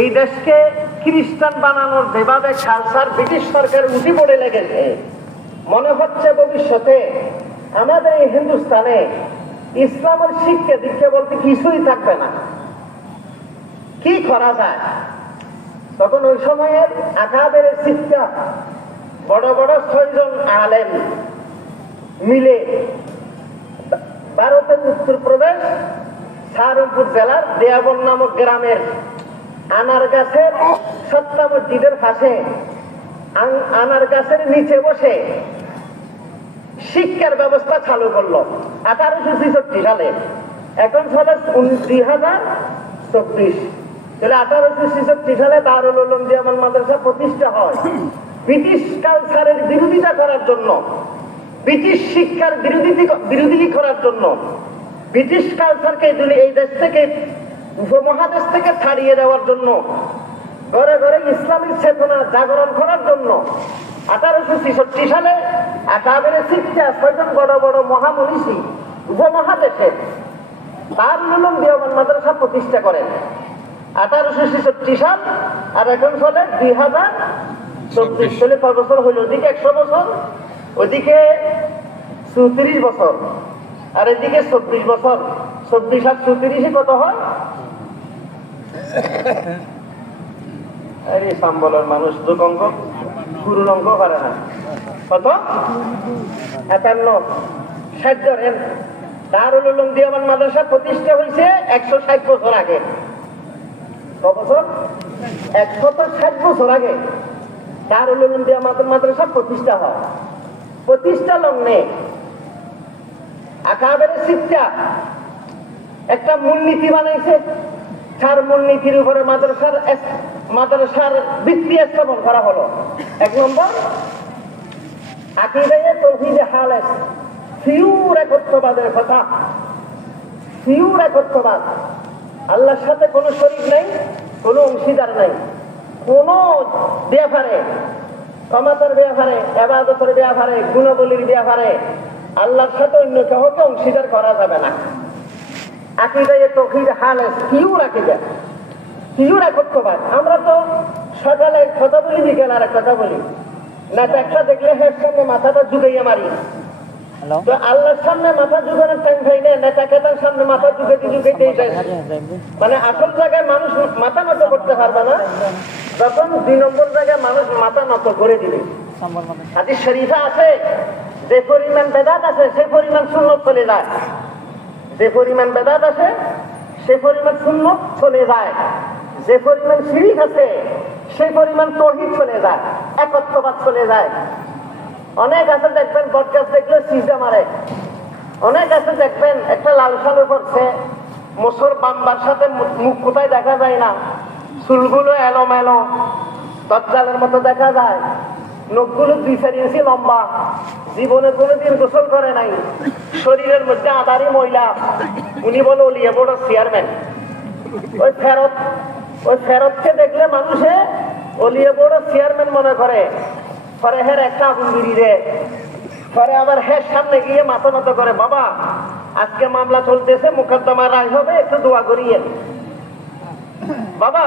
এই দেশকে খ্রিস্টান বানানোর যেভাবে খালসার ব্রিটিশ সরকার উঠে পড়ে লেগেছে, মনে হচ্ছে ভবিষ্যতে আমাদের এই হিন্দুস্তানে ইসলামের শিক্ষা দীক্ষা বলতে কিছুই থাকবে না। কি করা যায়? তখন ওই সময়ের আকাবের শিক্ষা বড় বড় 6 জন আলেম মিলে ভারতের উত্তরপ্রদেশ সাহারনপুর জেলার দেয়াবন নামক গ্রামের আনার গাছের সত্তা মসজিদের পাশে আনার গাছের নিচে বসে শিক্ষার ব্যবস্থা চালু করলো 1866 সালে। এখন সালে 2024, তাহলে 1866 সালে দারুল উলুম দেওবন্দ মাদ্রাসা প্রতিষ্ঠা হয় ব্রিটিশ কালচারের বিরোধিতা করার জন্য, ব্রিটিশ শিক্ষার বিরোধী করার জন্য, ব্রিটিশ কালচারকে এই দেশ থেকে উপমহাদেশ থেকে ছাড়িয়ে দেওয়ার জন্য, ঘরে ঘরে ইসলামিক চেতনা জাগরণ করার জন্য 1866 সালে আকাবের শিক্ষা 6 জন বড় বড় মহামনীষী উপমহাদেশে দারুল উলুম দেওবন্দ মাদ্রাসা প্রতিষ্ঠা করেন 1866 সাল। আর এখন চলে 2024 সালে। 6 বছর হইল, ওদিকে 100 বছর, ওদিকে 34 বছর, আর এদিকে 24 বছর। 24 আর 34 কত হয়? আরে সাম্বলের মানুষ দুঃখ অঙ্ক গুরুর অঙ্ক করে না। কত? 51। 60 ধরেন। দারুল উলুম দেওবন্দ মাদ্রাসা প্রতিষ্ঠা হয়েছে 160 বছর আগে। বছর 160 বছর আগে দারুল উলুম দেওবন্দ মাদ্রাসা প্রতিষ্ঠা হয়। প্রতিষ্ঠা লগ্নে আকাবের শিক্ষা একটা মূলনীতি বানাইছে। 4 মূলনীতির উপরে মাদ্রাসার ভিত্তি স্থাপন করা হলো। 1 নম্বর, আকীদায়ে তাওহীদে খালেস, পিওর একত্ববাদের কথা। পিওর একত্ববাদ, আল্লাহর সাথে কোনো শরীক নাই, কোনো অংশীদার নাই, কোনো ব্যাপারে, ক্ষমতার ব্যাপারে, ইবাদতের ব্যাপারে, গুণাবলীর ব্যাপারে আল্লাহর সাথে অন্য কাউকে অংশীদার করা যাবে না। আকীদায়ে তাওহীদ খালেস, পিওর আকীদা, পিওর একত্ববাদ। আমরা তো সকালে কথা বলি, বিকেল আর কথা বলি না, একটা দেখলে হের সামনে মাথাটা ঝুঁকাইয়া মারি। তো আল্লাহর সামনে মাথা ঝুঁকানোর টাইম পাই না, নেতা সামনে মাথা ঝুঁকাইতে যায়। মানে আসল জায়গায় মানুষ মাথা নত করতে পারবে না, তখন 2 নম্বর জায়গায় মানুষ মাথা নত করে দিবে। হাদিস শরীফে আছে, যে পরিমাণ বেদাত আছে সে পরিমাণ সুন্নত চলে যায়। যে পরিমাণ বেদাত আছে সে পরিমাণ সুন্নত চলে যায়। যে পরিমাণ শিরক আছে সেই পরিমাণ তাওহীদ চলে যায়, একত্ববাদ চলে যায়। অনেক আছে দেখবেন বটগাছ দেখলে সিজা মারে। অনেক আছে দেখবেন একটা লাল শালু করছে, মোসর বাম্বার সাথে মুখ কোথায় দেখা যায় না, চুলগুলো এলোমেলো দজ্জালের মতো দেখা যায়, নখগুলো 2-4 ইঞ্চি লম্বা, জীবনে কোনোদিন গোসল করে নাই, শরীরের মধ্যে আদারি ময়লা। উনি বলে ওলিয়া বড় চেয়ারম্যান। ওই ফেরতকে দেখলে মানুষে ওলিয়া বড় চেয়ারম্যান মনে করে। পরে হের একটা আগুন বিড়িয়ে, পরে আবার হের সামনে গিয়ে মাথা নত করে, বাবা আজকে মামলা চলতেছে, মোকদ্দমা রায় হবে, একটু দোয়া করিয়েন। বাবা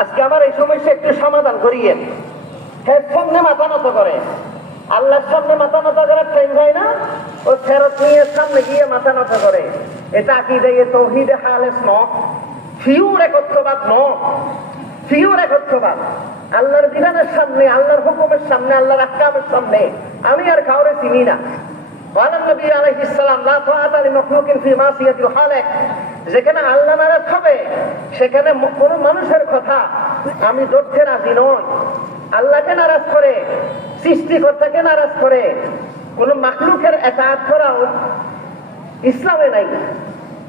আজকে আমার এই সমস্যা একটু সমাধান করিয়েন। হের সামনে মাথা নত করে। আল্লাহর সামনে মাথা নত করার টাইম হয় না, ও ফেরত নিয়ে সামনে গিয়ে মাথা নত করে। এটা আকীদায়ে তাওহীদে খালেস ন, পিওর একত্ববাদ ন, পিওর একত্ববাদ। আল্লাহর বিধানের সামনে, আল্লাহর হুকুমের সামনে, আল্লাহর আহকামের সামনে আমি আর কাউরে চিনি না। ওয়ালান নবী আলাইহিস সালাম লা তাআতা লিমাখলুকিন ফি মাসিয়াতিল খালিক। যেখানে আল্লাহ নারাজ হবে সেখানে কোনো মানুষের কথা আমি ধরতে রাজি নই। আল্লাহকে নারাজ করে, সৃষ্টিকর্তাকে নারাজ করে কোনো মাখলুকের ইতাআত করাও ইসলামে নাই।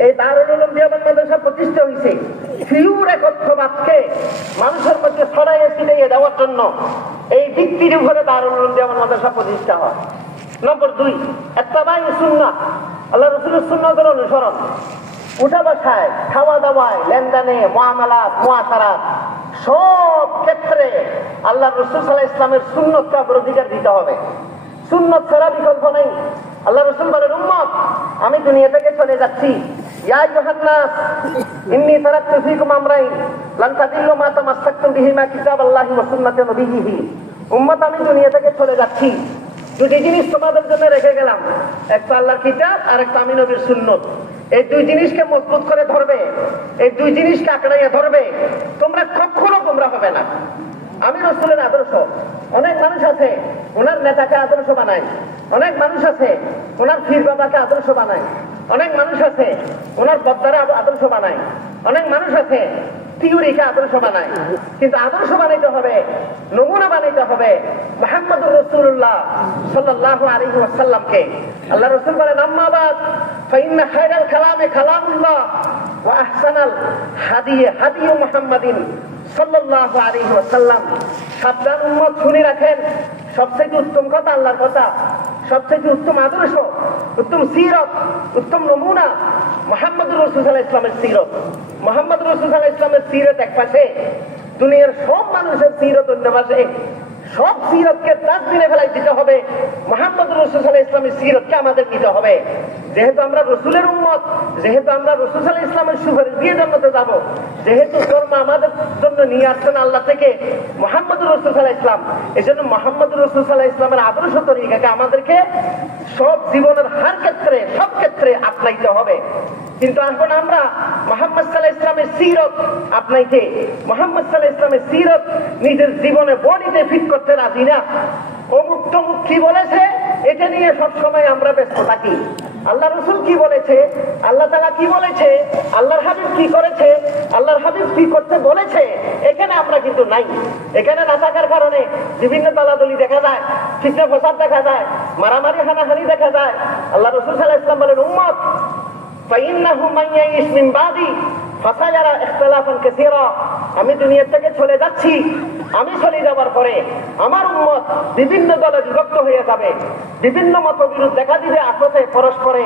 এই দারুল উলুম দেওবন্দ মাদ্রাসা প্রতিষ্ঠা হয়েছে পিওর একত্ববাদকে মানুষের মধ্যে ছড়াইয়ে ছিটাইয়ে দেওয়ার জন্য। এই ভিত্তির উপরে দারুল উলুম দেওবন্দ মাদ্রাসা প্রতিষ্ঠা হয়। নম্বর 2, ইত্তিবাউ সুন্নাহ, আল্লাহ রাসূলের সুন্নাতের অনুসরণ। উঠা বসায়, খাওয়া দাওয়ায়, লেনদেনে, মুআমালাত, মুআশারাত সব ক্ষেত্রে আল্লাহ রাসূল সাল্লাল্লাহু আলাইহি ওয়াসাল্লামের সুন্নতকে অগ্রাধিকার দিতে হবে। সুন্নত ছাড়া বিকল্প নেই। আল্লাহ রাসূল বলেন, উম্মত আমি দুনিয়া থেকে চলে যাচ্ছি, ইয়া আইয়ুহান নাস ইন্নী তারাকতু ফীকুম আমরাইন লান তাদিল্লু মা তামাসসাকতুম বিহিমা কিতাবাল্লাহি ওয়া সুন্নাতি নবিয়্যিহি। উম্মত, আমি দুনিয়া থেকে চলে যাচ্ছি, দুটি জিনিস তোমাদের জন্য রেখে গেলাম, একটা আল্লাহর কিতাব আর একটা আমি নবীর সুন্নত। এই দুই জিনিসকে মজবুত করে ধরবে, এই দুই জিনিসকে আঁকড়াইয়া ধরবে, তোমরা কখনো গোমরাহ হবে না। আমি রাসূলের আদর্শ, অনেক মানুষ আছে ওনার নেতাকে আদর্শ বানায়, অনেক মানুষ আছে ওনার পীর বাবাকে আদর্শ বানায়, অনেক মানুষ আছে ওনার বদ্দারে আদর্শ বানায়, অনেক মানুষ আছে থিওরিকে আদর্শ বানায়। কিন্তু আদর্শ বানাইতে হবে, নমুনা বানাইতে হবে মুহাম্মদুর রাসূলুল্লাহ সাল্লাল্লাহু আলাইহি ওয়াসাল্লামকে। আল্লাহ রাসূল বলেন, আম্মা বাদ ফাইন্না খায়রাল কালামি কালামুল্লাহ ওয়া আহসানাল হাদী হাদী মুহাম্মাদিন সাল্লাল্লাহু আলাইহি ওয়াসাল্লাম। সাবধান উম্মত, শুনে রাখেন, সবচেয়ে উত্তম কথা আল্লাহর কথা, সবচেয়ে উত্তম আদর্শ, উত্তম সিরত, উত্তম নমুনা মুহাম্মদুর রাসূল সাল্লাল্লাহু আলাইহি ওয়াসাল্লামের সিরত। মুহাম্মদুর রাসূল সাল্লাল্লাহু আলাইহি ওয়াসাল্লামের সিরত এক পাশে, দুনিয়ার সব মানুষের সিরত অন্য পাশে। সব সিরতকে ডাস্টবিনে ফেলাই দিতে হবে, মুহাম্মদুর রাসূল সাল্লাল্লাহু আলাইহি ওয়াসাল্লামের সিরতকে আমাদের নিতে হবে। যেহেতু আমরা রাসূলের উম্মত, যেহেতু আমরা রাসূল সাল্লাল্লাহু আলাইহি ওয়াসাল্লামের সুপারিশ দিয়ে জান্নাতে যাব, যেহেতু ধর্ম আমাদের জন্য নিয়ে আসছেন আল্লাহ থেকে মুহাম্মদুর রাসূল সাল্লাল্লাহু আলাইহি ওয়াসাল্লাম, এজন্য মুহাম্মদুর রাসূল সাল্লাল্লাহু আলাইহি ওয়াসাল্লামের আদর্শ তরিকাকে আমাদেরকে সব জীবনের হার ক্ষেত্রে, সব ক্ষেত্রে আপনাইতে হবে। কিন্তু এখন আমরা মুহাম্মদ সাল্লাল্লাহু আলাইহি ওয়াসাল্লামের সিরত আপনাইতে, মুহাম্মদ সাল্লাল্লাহু আলাইহি ওয়াসাল্লামের সিরত নিজের জীবনে বডিতে ফিট করতে রাজি না। অমুক তমুক কি বলেছে এটা নিয়ে সব সময় আমরা ব্যস্ত থাকি। আল্লাহ রাসূল কি বলেছে, আল্লাহ তাআলা কি বলেছে, আল্লাহর হাবিব কি করেছে, আল্লাহর হাবিব কি করতে বলেছে, এখানে আমরা কিন্তু নাই। এখানে না থাকার কারণে বিভিন্ন দলাদলি দেখা যায়, ফিতনা ফসাদ দেখা যায়, মারামারি হানাহানি দেখা যায়। আল্লাহ রাসূল সাল্লাল্লাহু আলাইহি ওয়াসাল্লাম বলেন, উম্মত ফাইন্নাহু মান ইয়াইশ মিন বাদি ফাসায়ারা ইখতিলাফান কাসীরা। আমি দুনিয়া থেকে চলে যাচ্ছি, আমি চলে যাওয়ার পরে আমার উম্মত বিভিন্ন দলে বিভক্ত হয়ে যাবে, বিভিন্ন মতবিরোধ দেখা দিবে আপসে পরস্পরে।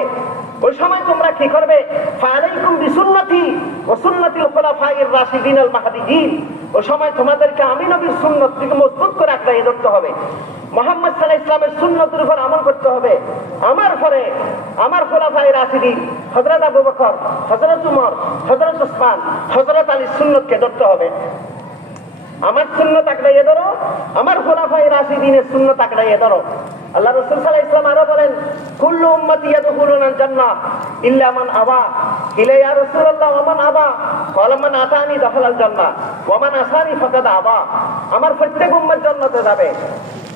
ওই সময় তোমরা কি করবে, ফালাইকুম বিসুন্নতি ওয়া সুন্নাতিল খুলাফায়ে রাশিদিন আল মাহদিয়িন। ওই সময় তোমাদেরকে আমি নবীর সুন্নতকে মজবুত করে আঁকড়ে ধরতে হবে, মুহাম্মদ সাল্লাল্লাহু আলাইহি ওয়াসাল্লামের সুন্নতের উপর আমল করতে হবে। আমার পরে আমার খুলাফায়ে রাশিদিন হযরত আবু বকর, হযরত উমর, হযরত উসমান, হযরত আলীর সুন্নতকে ধরতে হবে। আমার সুন্নত আঁকড়াইয়ে ধরো, আমার খুলাফায়ে রাশিদিনের সুন্নত আঁকড়াইয়ে ধরো। আল্লাহ রাসূল সাল্লাল্লাহু আলাইহি ওয়াসাল্লাম আরো বলেন, কুল্লু উম্মতি ইয়াদখুলুনাল জান্নাহ ইল্লা মান আবা। কিলা ইয়া রাসূলুল্লাহ ওয়া মান আবা? ক্বালা মান আতানি দাখালাল জান্নাহ ওয়া মান আসানি ফাকাদ আবা। আমার প্রত্যেক উম্মত জান্নাতে যাবে,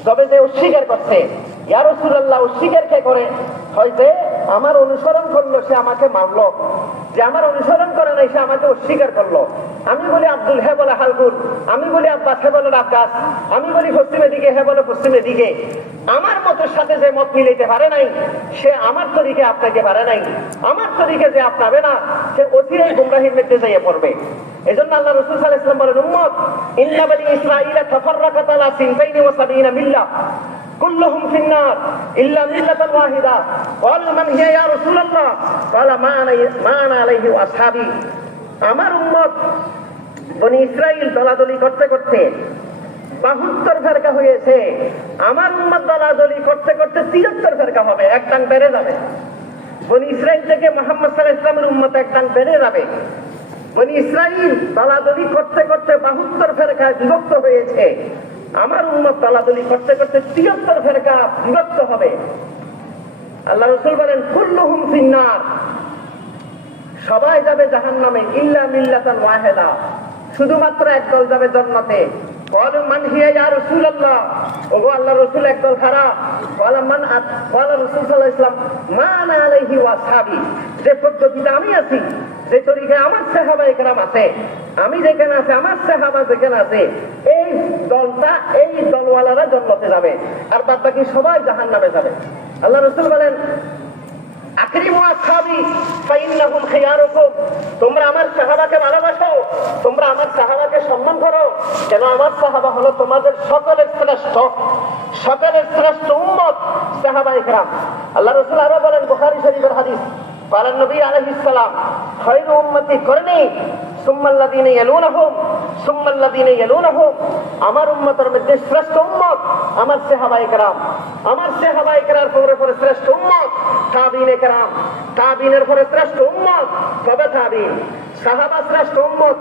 তবে যে অস্বীকার করছে। ইয়া রাসূলুল্লাহ, অস্বীকার কে করে? হয়তো আমার অনুসরণ করলো সে আমাকে মানলো, যে আমার অনুসরণ করে নাই সে আমাকে অস্বীকার করলো। আমি বলি আব্দুল, হে বলে হালকুল, আমি বলি আব্বাস, হে বলে আব্বাস, আমি বলি পশ্চিমের দিকে, হে বলে পশ্চিমের দিকে। আমার মতের সাথে যে মত মিলাইতে পারে নাই সে আমার তরিকে আপনাকে পারে নাই, আমার তরিকে যে আপনাবে না সে অচিরেই গুমরাহির মধ্যে যাইয়ে পড়বে। এজন্য আল্লাহ রাসূল সাল্লাল্লাহু আলাইহি ওয়াসাল্লাম বলেন, উম্মত ইন্না বানি ইসরাঈলা তাফাররাকাত আলা 72 মিল্লাহ কুল্লুহুম ফিন্নার ইল্লা মিল্লাতান ওয়াহিদা। ক্বালু মান হিয়া ইয়া রাসূলুল্লাহ? ক্বালা মা আনা আলাইহি ওয়া আসহাবি। আমার উম্মত বনি ইসরাঈল দলাদলি করতে করতে 72 ফেরকা হয়েছে। আমার উম্মত দলাদলি করতে করতে 73 ফেরকা হবে, এক টান বেড়ে যাবে। বনি ইসরাঈল থেকে মুহাম্মদ সাল্লাল্লাহু আলাইহি ওয়াসাল্লামের উম্মত এক টান বেড়ে যাবে। বনি ইসরাঈল দলাদলি করতে করতে 72 ফেরকায় বিভক্ত হয়েছে। আমার উম্মত দলাদলি করতে করতে 73 ফেরকা বিভক্ত হবে। আল্লাহ রাসূল বলেন, কুল্লুহুম ফিন্নার, সবাই যাবে জাহান্নামে, ইল্লা মিল্লাতান ওয়াহিদা, শুধুমাত্র একদল যাবে জান্নাতে। ক্বালু মান হিয়া ইয়া রাসূলুল্লাহ? ওগো আল্লাহর রাসূল, একদল খারা। ক্বালা রাসূল সাল্লাল্লাহু আলাইহি ওয়াসাল্লাম, মা আনা আলাইহি ওয়া আসহাবি, যে পদ্ধতিতে আমি আছি, যে তরিকায় আমার সাহাবায়ে কেরাম আছে, আমি যেখানে আছে, আমার সাহাবা যেখানে আছে, এই দলটা, এই দলওয়ালারা জান্নাতে যাবে, আর বাদ বাকি সবাই জাহান্নামে যাবে। আল্লাহ রাসূল বলেন, আকরিমু আসহাবি ফাইন্নাহুম খিয়ারুকুম, তোমরা আমার সাহাবাকে ভালোবাসো, তোমরা আমার সাহাবাকে সম্মান করো, কেন আমার সাহাবা হলো তোমাদের সকলের শ্রেষ্ঠ, সকলের শ্রেষ্ঠ উম্মত সাহাবায়ে কেরাম। আল্লাহ রাসূল আরো বলেন, বুখারী শরীফের হাদিস, قال النبي عليه السلام خير امتي قرني ثم الذين يلونهم ثم الذين يلونهم। আমার উম্মতের মধ্যে শ্রেষ্ঠ উম্মত আমার সাহাবায়ে কেরাম, আমার সাহাবায়ে কেরামের পরে পরে শ্রেষ্ঠ উম্মত তাবিঈনে কেরাম, তাবিনের পরে শ্রেষ্ঠ উম্মত, তবে তাবিন। সাহাবা শ্রেষ্ঠ উম্মত,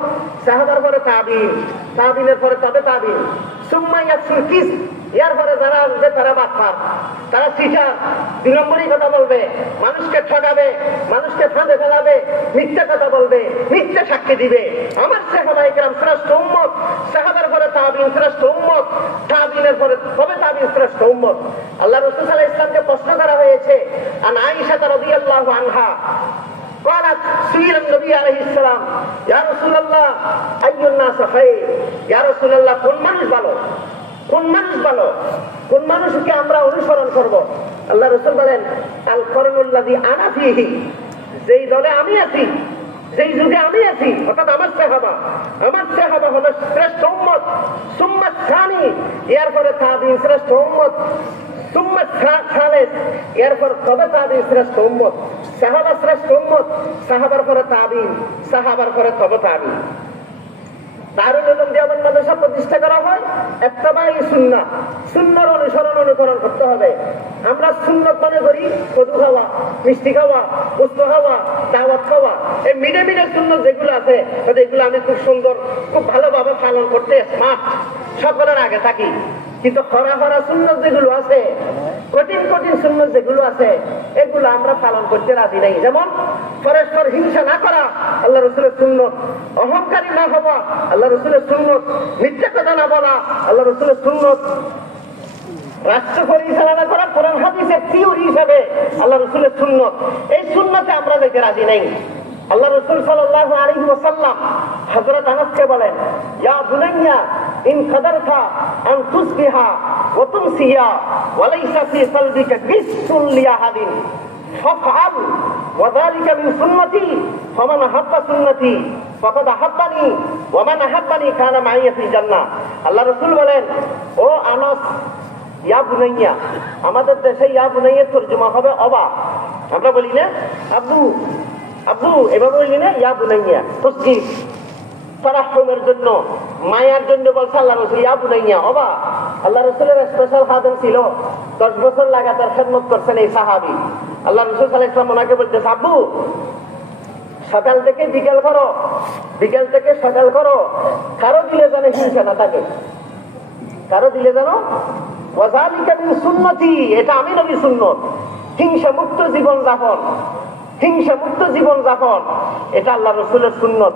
সাহাবার পরে তাবিন, তাবিনের পরে তবে তাবিন। সুম্মা ইয়াসুল কিস, এর পরে যারা আসবে তারা বাটপার, তারা চিটার, 2 নম্বরই কথা বলবে, মানুষকে ঠকাবে, মানুষকে ফাঁদে ফেলাবে, মিথ্যা কথা বলবে, মিথ্যা সাক্ষী দিবে। আমার সাহাবায়ে কেরাম শ্রেষ্ঠ উম্মত, সাহাবার পরে তাবিন শ্রেষ্ঠ উম্মত, তাবিনের পরে তবে তাবিন শ্রেষ্ঠ উম্মত। আল্লাহ রাসূল সাল্লাল্লাহু আলাইহি ওয়াসাল্লামকে প্রশ্ন করা হয়েছে, আন আয়েশা রাদিয়াল্লাহু আনহা قالت سئل النبي عليه السلام يا رسول الله اي الناس خير يا رسول الله কোন মানুষ ভালো, কোন মানুষ ভালো, কোন মানুষকে আমরা অনুসরণ করব? আল্লাহ রাসূল বলেন আল করনুল্লাযী আনা ফীহি, যেই দলে আমি আছি, যেই যুগে আমি আছি, অর্থাৎ আমার সাহাবা হলো শ্রেষ্ঠ উম্মত। সুম্মা সানি, এরপরে তাবিন শ্রেষ্ঠ উম্মত। সুম্মা সালেস, এরপর তবে তাবিন শ্রেষ্ঠ উম্মত। সাহাবা শ্রেষ্ঠ উম্মত, সাহাবার পরে তাবিন, সাহাবার পরে তবে তাবিন। দারুল উলুম দেওবন্দ মাদ্রাসা প্রতিষ্ঠা করা হয় ইত্তেবাই সুন্নাহ, সুন্নাহর অনুকরণ করতে হবে। আমরা সুন্নাত মনে করি মধু খাওয়া, মিষ্টি খাওয়া, গোশত খাওয়া, দাওয়াত খাওয়া, এই মিডে সুন্নাত যেগুলো আছে এগুলো আমি খুব সুন্দর, খুব ভালোভাবে পালন করতে স্মার্ট, সকলের আগে থাকি। কিন্তু হরা সুন্নাত যেগুলো আছে, কঠিন সুন্নাত যেগুলো আছে, এগুলো আমরা পালন করতে রাজি নাই। যেমন পরস্পর হিংসা না করা, আল্লাহ রাসূলের সুন্নাত। অহংকারী না হওয়া, আল্লাহ রাসূলের সুন্নাত। মিথ্যা কথা না বলা, আল্লাহ রাসূলের সুন্নাত। রাষ্ট্র পরিচালনা করা কোরআন হাদিসের থিওরি হিসাবে আল্লাহ রাসূলের সুন্নাত। এই সুন্নাতে আমরা যেতে রাজি নাই। আল্লাহ রাসূল সাল্লাল্লাহু আলাইহি ওয়াসাল্লাম হযরত আনাসকে বলেন, ইয়া বুনাইয়া ইন কাদারতা আন তুসবিহা ওয়া তুমসিয়া ওয়া লাইসা ফি কলবিকা গিসুল লিআহাদিন ফাফআল ওয়া যালিকা মিন সুন্নতি ফামান আহাব্বা সুন্নতি ফাকাদ আহাব্বানি ওয়া মান আহাব্বানি কানা মাইয়া ফিল জান্নাহ। আল্লাহ রাসূল বলেন, ও আনাস, ইয়া বুনাইয়া, আমাদের দেশে ইয়া বুনাইয়ার তরজমা হবে অবা। আমরা বলি না আব্বু আব্বু, এভাবে বলি না, ইয়া বুনাইয়া তসগীর তারাহমের জন্য, মায়ার জন্য বলছে আল্লাহ রাসূল ইয়া বুনাইয়া অবা। আল্লাহ রাসূলের স্পেশাল খাদেম ছিল, 10 বছর লাগাতার খেদমত করছেন এই সাহাবী। আল্লাহ রাসূল সাল্লাল্লাহু আলাইহি ওয়াসাল্লাম ওনাকে বলতেছে, আব্বু সকাল থেকে বিকেল করো, বিকেল থেকে সকাল করো, কারো দিলে যেন হিংসা না থাকে, কারো দিলে যেন। ওয়া যালিকা মিন সুন্নতি, এটা আমি নবীর সুন্নত। হিংসা মুক্ত জীবন যাপন, হিংসা মুক্ত জীবন যাপন, এটা আল্লাহ রাসূলের সুন্নত।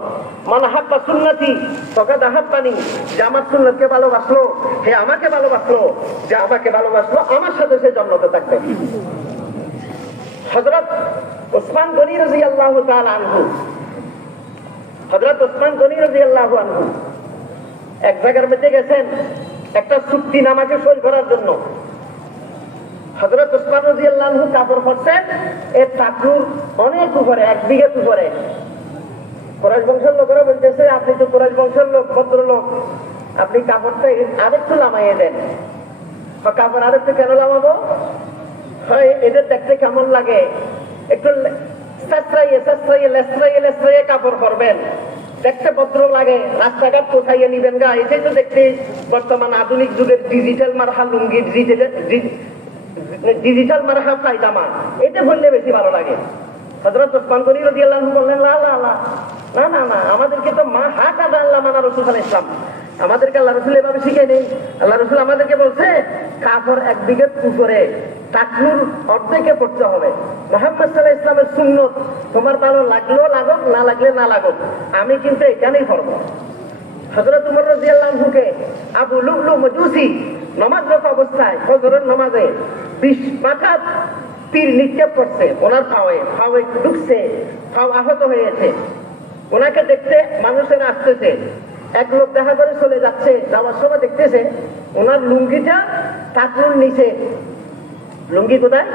মান আহাব্বা সুন্নতি ফাকাদ আহাব্বানি, যে আমার সুন্নতকে ভালোবাসলো হে আমাকে ভালোবাসলো, যে আমাকে ভালোবাসলো আমার সাথে সে জান্নাতে থাকবে। হযরত উসমান গনি রাদিয়াল্লাহু তাআলা আনহু, হযরত উসমান গনি রাদিয়াল্লাহু আনহু এক জায়গার মধ্যে গেছেন একটা চুক্তিনামাকে সই করার জন্য। হযরত উসমান রাদিয়াল্লাহু আনহু কাপড় পরছেন এর টাকুর অনেক উপরে, 1 বিঘা উপরে। কুরাইশ বংশের লোকেরা বলতেছে, আপনি তো কুরাইশ বংশের লোক, ভদ্রলোক, আপনি কাপড়টা আরেকটু লামাইয়ে দেন। কাপড় আরেকটু কেন লামাবো? হয় এদের দেখতে কেমন লাগে, একটু লেসরাইয়ে কাপড় পরবেন, দেখতে ভদ্র লাগে, রাস্তাঘাট কোথায় নিবেন গা। এটাই তো দেখতে বর্তমান আধুনিক যুগের ডিজিটাল মারহা লুঙ্গি, ডিজিটাল মারহা পায়জামা, এটা বললে বেশি ভালো লাগে। হযরত উসমান গনি রাদিয়াল্লাহু আনহু বললেন, না না না না না না, আমাদেরকে তো মা হাকাযা আল্লাহ মানা রাসূল সাল্লাল্লাহু আলাইহি ওয়াসাল্লাম, আমাদেরকে আল্লাহ রাসূল এভাবে শিখাই নেই। আল্লাহ রাসূল আমাদেরকে বলছে কাপড় 1 বিঘা উপরে, টাকনুর অর্ধেকে পড়তে হবে। মুহাম্মদ সাল্লাল্লাহু আলাইহি ওয়াসাল্লামের সুন্নত তোমার ভালো লাগলেও লাগুক, না লাগলে না লাগুক, আমি কিন্তু এখানেই পড়বো। হযরত উমর রাদিয়াল্লাহু আনহুকে আবু লুলু মাজুসি নামাজরত অবস্থায় ফজরের নামাজে 20 রাকাত তীর নিক্ষেপ করছে ওনার পাওয়ে ঢুকছে, পাও আহত হয়েছে। ওনাকে দেখতে মানুষেরা আসতেছে, এক লোক দেখা করে চলে যাচ্ছে, যাওয়ার সময় দেখতেছে ওনার লুঙ্গিটা টাকনুর নিচে। লুঙ্গি কোথায়?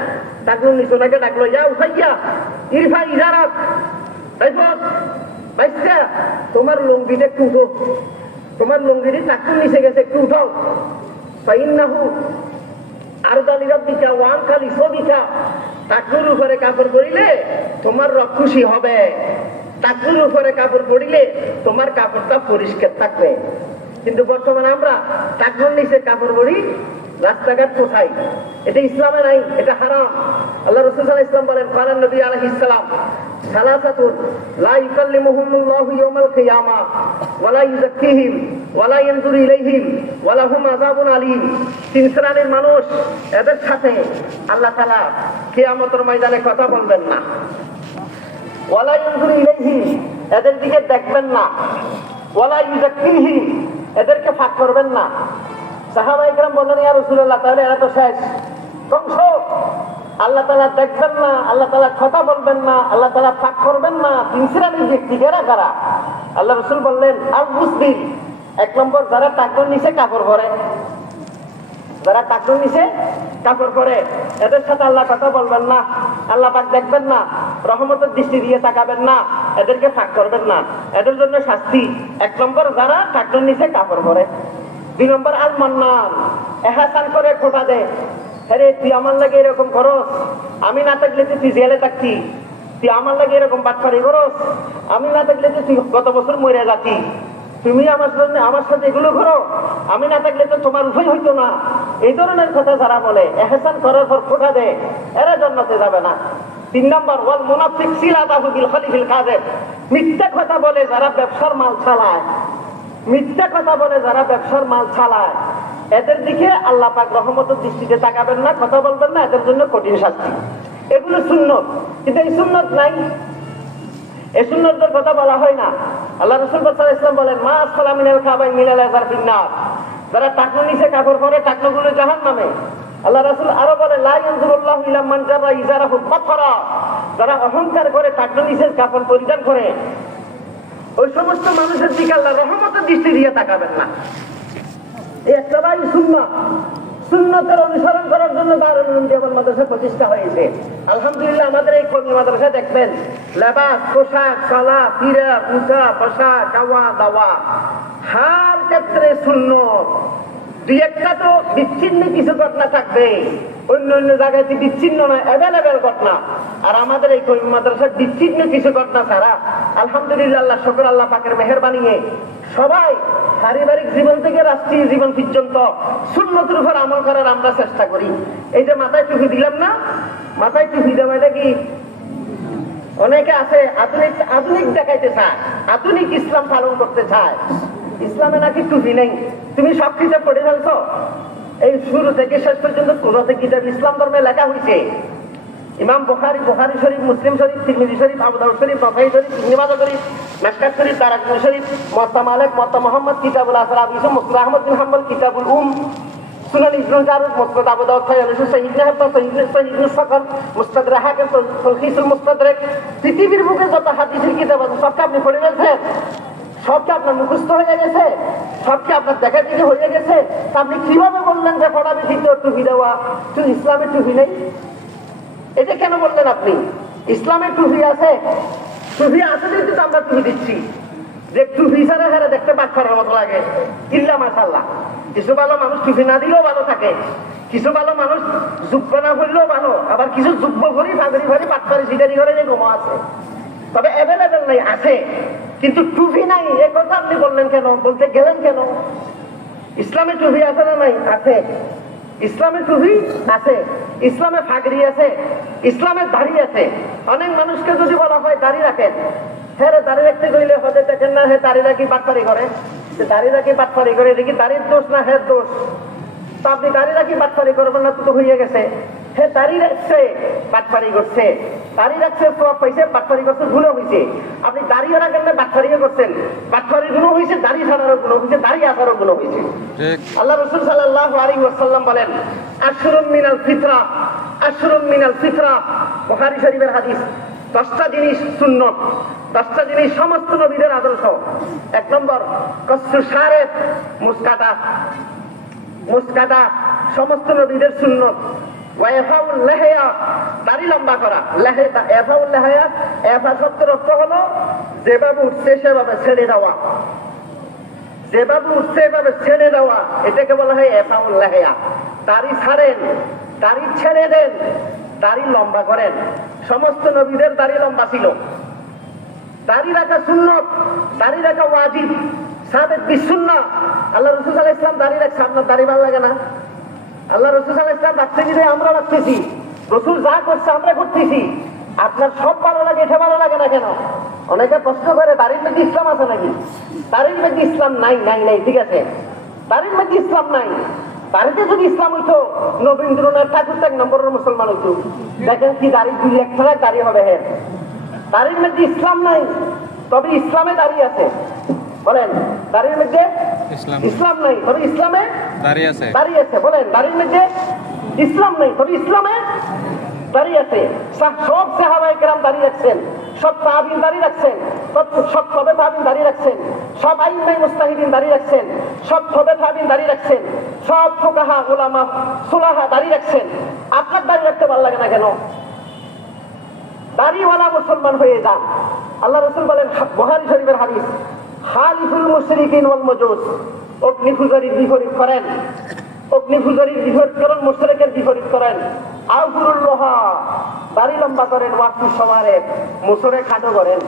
টাকনুর নিচে। ওনাকে ডাকলো, ইয়া উসাইয়া ইরফা ইজারাত, বাইসা তোমার লুঙ্গিটা একটু উঠো, তোমার লুঙ্গিটি টাকনুর নিচে গেছে, একটু উঠাও। ফাইন্নাহু আরদালি রাব্বিকা ওয়া আনকালি সবিকা, টাকনুর উপরে কাপড় পরিলে তোমার রব খুশি হবে, টাকনুর উপরে কাপড় পরিলে তোমার কাপড়টা পরিষ্কার থাকবে। কিন্তু বর্তমানে আমরা টাকনুর নিচে কাপড় পরি, রাস্তাঘাট কোথায়? এটা ইসলামে নাই, এটা হারাম। আল্লাহ রাসূল সাল্লাল্লাহু আলাইহি ওয়াসাল্লাম বলেন, কালান নবী আলাইহিস সালাম সালাসাতুন লা ইউকাল্লিমুহুমুল্লাহু ইয়াওমাল কিয়ামা ওয়া লা ইউযাক্কিহিম ওয়া লা ইয়ানজুরু ইলাইহিম ওয়া লাহুম আযাবুন আলীম। তিন শ্রেণীর মানুষ, এদের সাথে আল্লাহ তাআলা কিয়ামতের ময়দানে কথা বলবেন না। ওয়া লা ইয়ানজুরু ইলাইহিম, এদের দিকে দেখবেন না। ওয়া লা ইউযাক্কিহিম, এদেরকে ফাঁক করবেন না। সাহাবায়ে কেরাম বললেন, ইয়া রাসূলুল্লাহ, তাহলে এরা তো শেষ, ধ্বংস। আল্লাহ তাআলা দেখবেন না, আল্লাহ তাআলা কথা বলবেন না, আল্লাহ তাআলা ফাঁক করবেন না। তিন শ্রেণীর ব্যক্তি কারা? আল্লাহ রাসূল বললেন, আল মুসবিল, এক নম্বর যারা টাকনোর নিচে কাপড় পরে, যারা টাকনোর নিচে কাপড় পরে, এদের সাথে আল্লাহ কথা বলবেন না, আল্লাহ পাক দেখবেন না, রহমতের দৃষ্টি দিয়ে তাকাবেন না, এদেরকে ফাঁক করবেন না। এদের জন্য শাস্তি। এক নম্বর যারা টাকনোর নিচে কাপড় পরে। দুই নম্বর আল মান্নান, এহসান করে খোটা দেয়। আরে তুই আমার লাগে এরকম করস, আমি না থাকলে তুই জেলে থাকতি। তুই আমার লাগে এরকম বাটপারি করস, আমি না থাকলে তুই গত বছর মরে যাচ্ছি। তুমি আমার সাথে এগুলো করো, আমি না থাকলে তো তোমার উভয় হইতো না। এই ধরনের কথা যারা বলে, এহসান করার পর খোটা দেয়, এরা জান্নাতে যাবে না। তিন নম্বর ওয়াল মুনাফিক সিলাতাহু বিল খলিফিল কাযিব, মিথ্যা কথা বলে যারা ব্যবসার মাল চালায়, মিথ্যা কথা বলে যারা ব্যবসার মাল চালায়, এদের দিকে আল্লাহ পাক রহমতের দৃষ্টিতে তাকাবেন না, কথা বলবেন না, এদের জন্য কঠিন শাস্তি। এগুলো সুন্নত, কিন্তু এই সুন্নত নাই, এই সুন্নতের কথা বলা হয় না। আল্লাহ রাসূল সাল্লাল্লাহু আলাইহি ওয়াসাল্লাম বলেন, মা আসফালা মিনাল কাবাইন মিনাল ইজার ফিন্নার, যারা টাকনো নিচে কাপড় পরে, টাকনোগুলো জাহান্নামে। আল্লাহ রাসূল আরো বলে, লা ইয়ানজুরুল্লাহু ইলা মান জারা ইজারাহু বাতরা, যারা অহংকার করে টাকনো নিচে কাপড় পরিধান করে, ওই সমস্ত মানুষের দিকে আল্লাহ রহমতের দৃষ্টি দিয়ে তাকাবেন না। এই একটাই সুন্নাত, সুন্নতের অনুসরণ করার জন্য দারুল উলুম দেওবন্দ মাদ্রাসা প্রতিষ্ঠা হয়েছে। আলহামদুলিল্লাহ, আমাদের এই কর্মী মাদ্রাসা দেখবেন, লেবাস, পোশাক, চলা ফিরা, উঠা বসা, খাওয়া দাওয়া, হার ক্ষেত্রে সুন্নত। দুই একটা তো বিচ্ছিন্ন কিছু ঘটনা থাকবে, অন্য অন্য জায়গায় বিচ্ছিন্ন না, অ্যাভেলেবেল ঘটনা। আর আমাদের এই কর্মী মাদ্রাসার বিচ্ছিন্ন কিছু ঘটনা ছাড়া আলহামদুলিল্লাহ, আল্লাহ শুকর, আল্লাহ পাকের মেহেরবানি, সবাই পারিবারিক জীবন থেকে রাষ্ট্রীয় জীবন পর্যন্ত সুন্নতের উপর আমল করার আমরা চেষ্টা করি। এই যে মাথায় টুপি দিলাম না, মাথায় টুপি দেওয়া, এটা কি অনেকে আছে আধুনিক দেখাইতে চায়, আধুনিক ইসলাম পালন করতে চায়। ইসলামে নাকি টুপি নেই। তুমি সব কিতাব পড়ে ফেলছো, এই শুরু থেকে শেষ পর্যন্ত কোন কিতাব ইসলাম ধর্মে লেখা হয়েছে? ইমাম বুখারী, বুখারী শরীফ, মুসলিম শরীফ, তিরমিজি শরীফ, আবু দাউদ শরীফ, নাসাঈ শরীফ, ইবনে মাজাহ শরীফ, মিশকাত শরীফ, দারাকুতুনি শরীফ, মুওয়াত্তা মালিক, মুওয়াত্তা মুহাম্মদ, কিতাবুল আসরাব, মুসনাদ আহমদ বিন হাম্বল, কিতাবুল সুনান ইবনে জারুদ, মুসনাদ আবু দাউদ, সহিহ ইবনে হিব্বান, সহিহ ইবনে সাকার, মুস্তাদরাক হাকিম, তালখীসুল মুস্তাদরাক, পৃথিবীর বুকে যত হাদিসের কিতাব আছে সবকে আপনি পড়ে ফেলছেন, সবকে আপনার মুখস্থ হয়ে গেছে, সবকে আপনার দেখা দেখি হয়ে গেছে। আপনি কিভাবে বললেন যে পড়াবে কিন্তু টুপি দেওয়া, ইসলামের টুপি নেই? এটা কেন বললেন আপনি? ইসলামের টুপি আছে, টুপি আছে কিন্তু আমরা টুপি দিচ্ছি। যে টুপি ছাড়া হারে দেখতে পাক করার মতো লাগে, ইল্লা মাশাআল্লাহ। কিছু ভালো মানুষ টুপি না দিলেও ভালো থাকে, কিছু ভালো মানুষ যুব্ব না করলেও ভালো, আবার কিছু যুব্ব করি পাগড়ি ভারি পাটপারি সিটারি করে যে গোমা আছে। তবে অ্যাভেলেবেল নাই, আছে, কিন্তু টুপি নাই। এ কথা আপনি বললেন কেন, বলতে গেলেন কেন? ইসলামের টুপি আছে না নাই? আছে। ইসলামের টুপি আছে, ইসলামে ফাগড়ি আছে, ইসলামের দাড়ি আছে। অনেক মানুষকে যদি বলা হয় দাড়ি রাখেন, হ্যাঁ রে দাড়ি রাখতে গেলে হতে দেখেন না, হ্যাঁ দাড়ি রাখি বাটপারি করে, দাড়ি রাখি বাটপারি করে, দেখি দাড়ির দোষ না হ্যাঁ দোষ। তা আপনি দাড়ি রাখি বাটপারি করবেন না, তো হয়ে গেছে। হ্যাঁ দাড়ি রাখছে বাটপারি করছে, দাড়ি রাখছে সওয়াব পাইছে, বাটপারি করছে গুনাহ হয়েছে। আপনি দাড়িও রাখেন না, বাটপারিও করছেন, বাটপারির গুনাহ হয়েছে, দাড়ি ছাড়ারও গুনাহ হয়েছে, দাড়ি আসারও গুনাহ হয়েছে। আল্লাহ রাসূল সাল্লাল্লাহু আলাইহি ওয়াসাল্লাম বলেন, আশরুম মিনাল ফিতরা, আশরুম মিনাল ফিতরা, বুখারী শরীফের হাদিস। 10টা জিনিস সুন্নত, 10টা জিনিস সমস্ত নবীদের আদর্শ। 1 নম্বর কসরু শারেফ, মুসকাটা, মুসকাটা সমস্ত নবীদের সুন্নত। ওয়াইফাউল লাহিয়া, দাড়ি লম্বা করা। লাহিয়া, এফাউল লাহিয়া, এফা শব্দের অর্থ হলো যেভাবে উঠছে সেভাবে ছেড়ে দেওয়া, যেভাবে উঠছে এভাবে ছেড়ে দেওয়া, এটাকে বলা হয় এফাউল লাহিয়া। দাড়ি ছাড়েন, দাড়ি ছেড়ে দেন, দাড়ি লম্বা করেন। সমস্ত নবীদের দাড়ি লম্বা ছিল। দাড়ি রাখা সুন্নত, দাড়ি রাখা ওয়াজিব, সাবেক বিসুন্নাহ। আল্লাহ রাসূল সাল্লাল্লাহু আলাইহি ওয়াসাল্লাম দাড়ি রাখছে, আপনার দাড়ি ভালো লাগে না? আল্লাহ রসুল সাল্লাল্লাহু আলাইহি ওয়াসাল্লাম রাখতে দিলে আমরা রাখতেছি, রসুল যা করছে আমরা করতেছি। আপনার সব ভালো লাগে, এটা ভালো লাগে না কেন? অনেকে প্রশ্ন করে দাড়ির মধ্যে ইসলাম আছে নাকি? দাড়ির মধ্যে ইসলাম নাই, নাই নাই, ঠিক আছে, দাড়ির মধ্যে ইসলাম নাই। দাড়িতে যদি ইসলাম হইতো রবীন্দ্রনাথ ঠাকুর 1 নম্বরের মুসলমান হইতো। দেখেন কি দাড়ি, 2-1 ছাড়া দাড়ি হবে। হ্যাঁ, দাড়ির মধ্যে ইসলাম নাই, তবে ইসলামে দাড়ি আছে। বলেন, দাড়ির মধ্যে ইসলাম নাই, তবে ইসলামে দাড়ি আছে। বলেন, দাড়ির মধ্যে ইসলাম নাই, তবে ইসলামে দাড়ি আছে। সব সাহাবায়ে কেরাম দাড়ি রাখছেন, সব তাবিঈন দাড়ি রাখছেন, সব তবে তাবিঈন দাড়ি রাখছেন, সব আইম্মায়ে মুজতাহিদিন দাড়ি রাখছেন, সব তবে তাবিঈন দাড়ি রাখছেন, সব ফুকাহা উলামা সুলাহা দাড়ি রাখছেন। আপনার দাড়ি রাখতে ভালো লাগে না কেন? দাড়িওয়ালা মুসলমান হয়ে যান। আল্লাহ রাসূল বলেন, বুখারী শরীফের হাদিস, খালিফুল মুশরিকিন ওয়াল মাজুস, অগ্নিপূজারীর বিপরীত করেন, অগ্নিপূজারীর বিপরীত করেন, মুশরিকের বিপরীত করেন। আউফুরুল্লাহা, দাড়ি লম্বা করেন, ওয়াক্তু সমারে, মুসরে খাটো করেন।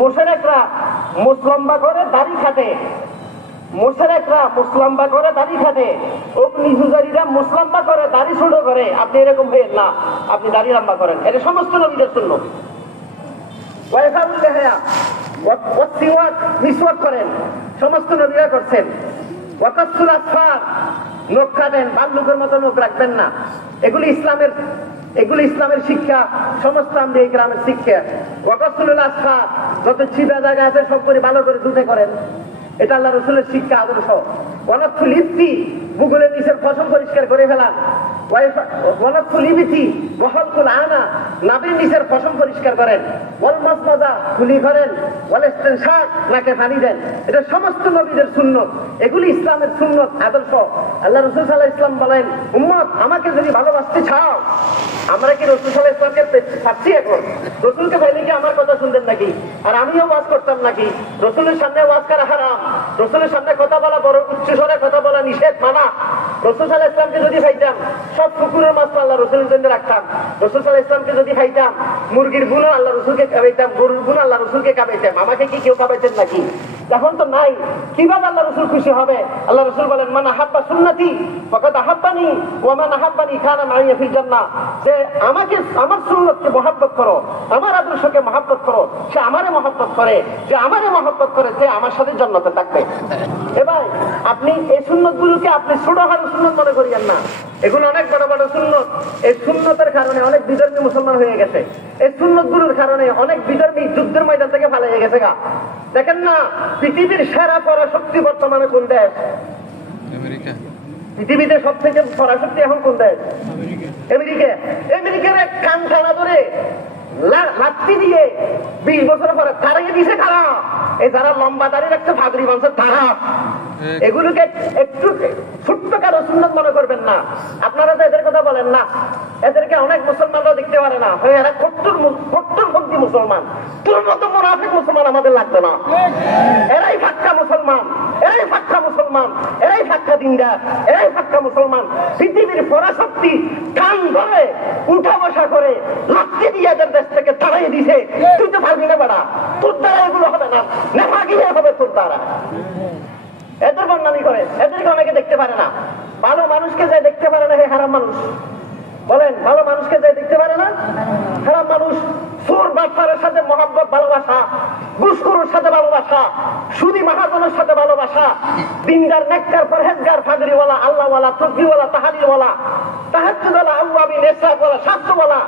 মুশরিকরা মুস লম্বা করে দাড়ি খাটে, মুশরিকরা মুস লম্বা করে দাড়ি খাটে, অগ্নিপূজারীরা মুস লম্বা করে দাড়ি ছোট করে। আপনি এরকম হয়েন না, আপনি দাড়ি লম্বা করেন। এটা সমস্ত নবীদের সুন্নাত। ওয়াইফাউল লিহয়া ওয়াসিওয়াক, মিসওয়াক করেন, সমস্ত নবীরা করছেন। ওয়াকাসুল আসফার, নখ কাটেন, ভাল্লুকের মতো নখ রাখবেন না। এগুলি ইসলামের শিক্ষা, সমস্ত আম্বিয়া কিরামের শিক্ষা। ওয়াকাসুল আসফার, যত ছিটা জায়গা আছে সব করে ভালো করে ধুতে করেন, এটা আল্লাহ রাসূলের শিক্ষা, আদর্শ। ওয়ানাফুল ইফতি, বুকুলের নিচের ফসল পরিষ্কার করে ফেলা। ওয়ানাফুল ইবিতি ওয়াহালকুল আনা, নাভির নিচের ফসল পরিষ্কার করেন। ওয়াল মাসমাজা, খুলি করেন। ওয়াল ইস্তিনশাক, নাকে পানি দেন। এটা সমস্ত নবীদের সুন্নাত, এগুলি ইসলামের সুন্নাত, আদর্শ। আল্লাহ রাসূল সাল্লাল্লাহু আলাইহি ওয়াসাল্লাম বলেন, উম্মত আমাকে যদি ভালোবাসতে চাও, আমরা কি রাসূল সাল্লাল্লাহু আলাইহি ওয়াসাল্লামকে পাচ্ছি এখন? রাসূলকে পাইলে কি আমার কথা শুনতেন নাকি? আর আমিও ওয়াজ করতাম নাকি? রাসূলের সামনে ওয়াজ করা হারাম, রাসূলের সামনে কথা বলা, বড় উচ্চ স্বরে কথা বলা নিষেধ, মানা। রাসূল সাল্লাল্লাহু আলাইহি ওয়াসাল্লামকে যদি পাইতাম, সব পুকুরের মাছ আল্লাহ রাসূলের জন্য রাখতাম। রাসূল সাল্লাল্লাহু আলাইহি ওয়াসাল্লামকে যদি পাইতাম, মুরগির গুণও আল্লাহ রাসূলকে খাওয়াইতাম, গরুর গুণ আল্লাহ রাসূলকে খাওয়াইতাম। আমাকে কি কেউ খাওয়াইতেন নাকি? এখন তো নাই, কিভাবে আল্লাহ রাসূল খুশি হবে? আল্লাহ রাসূল বলেন, মান আহাব্বা সুন্নতি ফাকাদ আহাব্বানি ওয়া মান আহাব্বানি কানা মাইয়া ফিল জান্নাহ। যে আমাকে, আমার সুন্নতকে মহব্বত করো, আমার আদর্শকে মহব্বত করো, সে আমারে মহব্বত করে, যে আমারে মহব্বত করে সে আমার সাথে জান্নাতে থাকবে। এবার আপনি এই সুন্নতগুলোকে আপনি ছোটখাটো সুন্নত মনে করিয়েন না, এগুলো অনেক বড় বড় সুন্নত। এই সুন্নতের কারণে অনেক বিধর্মী মুসলমান হয়ে গেছে, এই সুন্নতগুলোর কারণে অনেক বিধর্মী যুদ্ধের ময়দান থেকে পালিয়ে গেছে গা। দেখেন না, পৃথিবীর সেরা পরাশক্তি বর্তমানে কোন দেশ? আমেরিকা। পৃথিবীতে সব থেকে পরাশক্তি এখন কোন দেশ? আমেরিকা। আমেরিকার এক কান টানা ধরে লাত্তি দিয়ে 20 বছর পরে তাড়িয়ে দিছে কারা? এই যারা লম্বা দাড়ি রাখছে, ফাগরি বাঁধছে তারা। এগুলোকে একটু ছোট্ট কারো সুন্নত মনে করবেন না। আপনারা তো এদের কথা বলেন না, এদেরকে অনেক মুসলমানরা দেখতে পারে না, এরা কট্টরপন্থী মুসলমান। তোর মতো মুনাফিক মুসলমান আমাদের লাগতো না। এরাই ফাক্কা মুসলমান, এরাই ফাক্কা মুসলমান, এরাই ফাক্কা দিনদার, এরাই ফাক্কা মুসলমান। পৃথিবীর পরাশক্তি কান ধরে উঠা বসা করে লাত্তি দিয়ে এদের দেশ থেকে তাড়াইয়ে দিছে। তুই তো পারবি না বেড়া, তোর দ্বারা এগুলো হবে না, নেফাকি হবে তোর দ্বারা। এদের বদনামি করে, এদেরকে অনেকে দেখতে পারে না। ভালো মানুষকে যে দেখতে পারে না, হে হারাম মানুষ। বলেন, ভালো মানুষকে যে দেখতে পারে না, হারাম মানুষ। সুর বাচ্চারের সাথে মহব্বত, ভালোবাসা, ঘুষখোরের সাথে ভালোবাসা, সুদী মাহাজনের সাথে ভালোবাসা, দিনদার, নেককার, পরহেজগার, ফাদরিওয়ালা, আল্লাহওয়ালা, তকবিওয়ালা, তাহারিওয়ালা, তাহাজ্জুদওয়ালা, আওয়াবিন, ইসরাকওয়ালা, শাস্ত্রওয়ালা,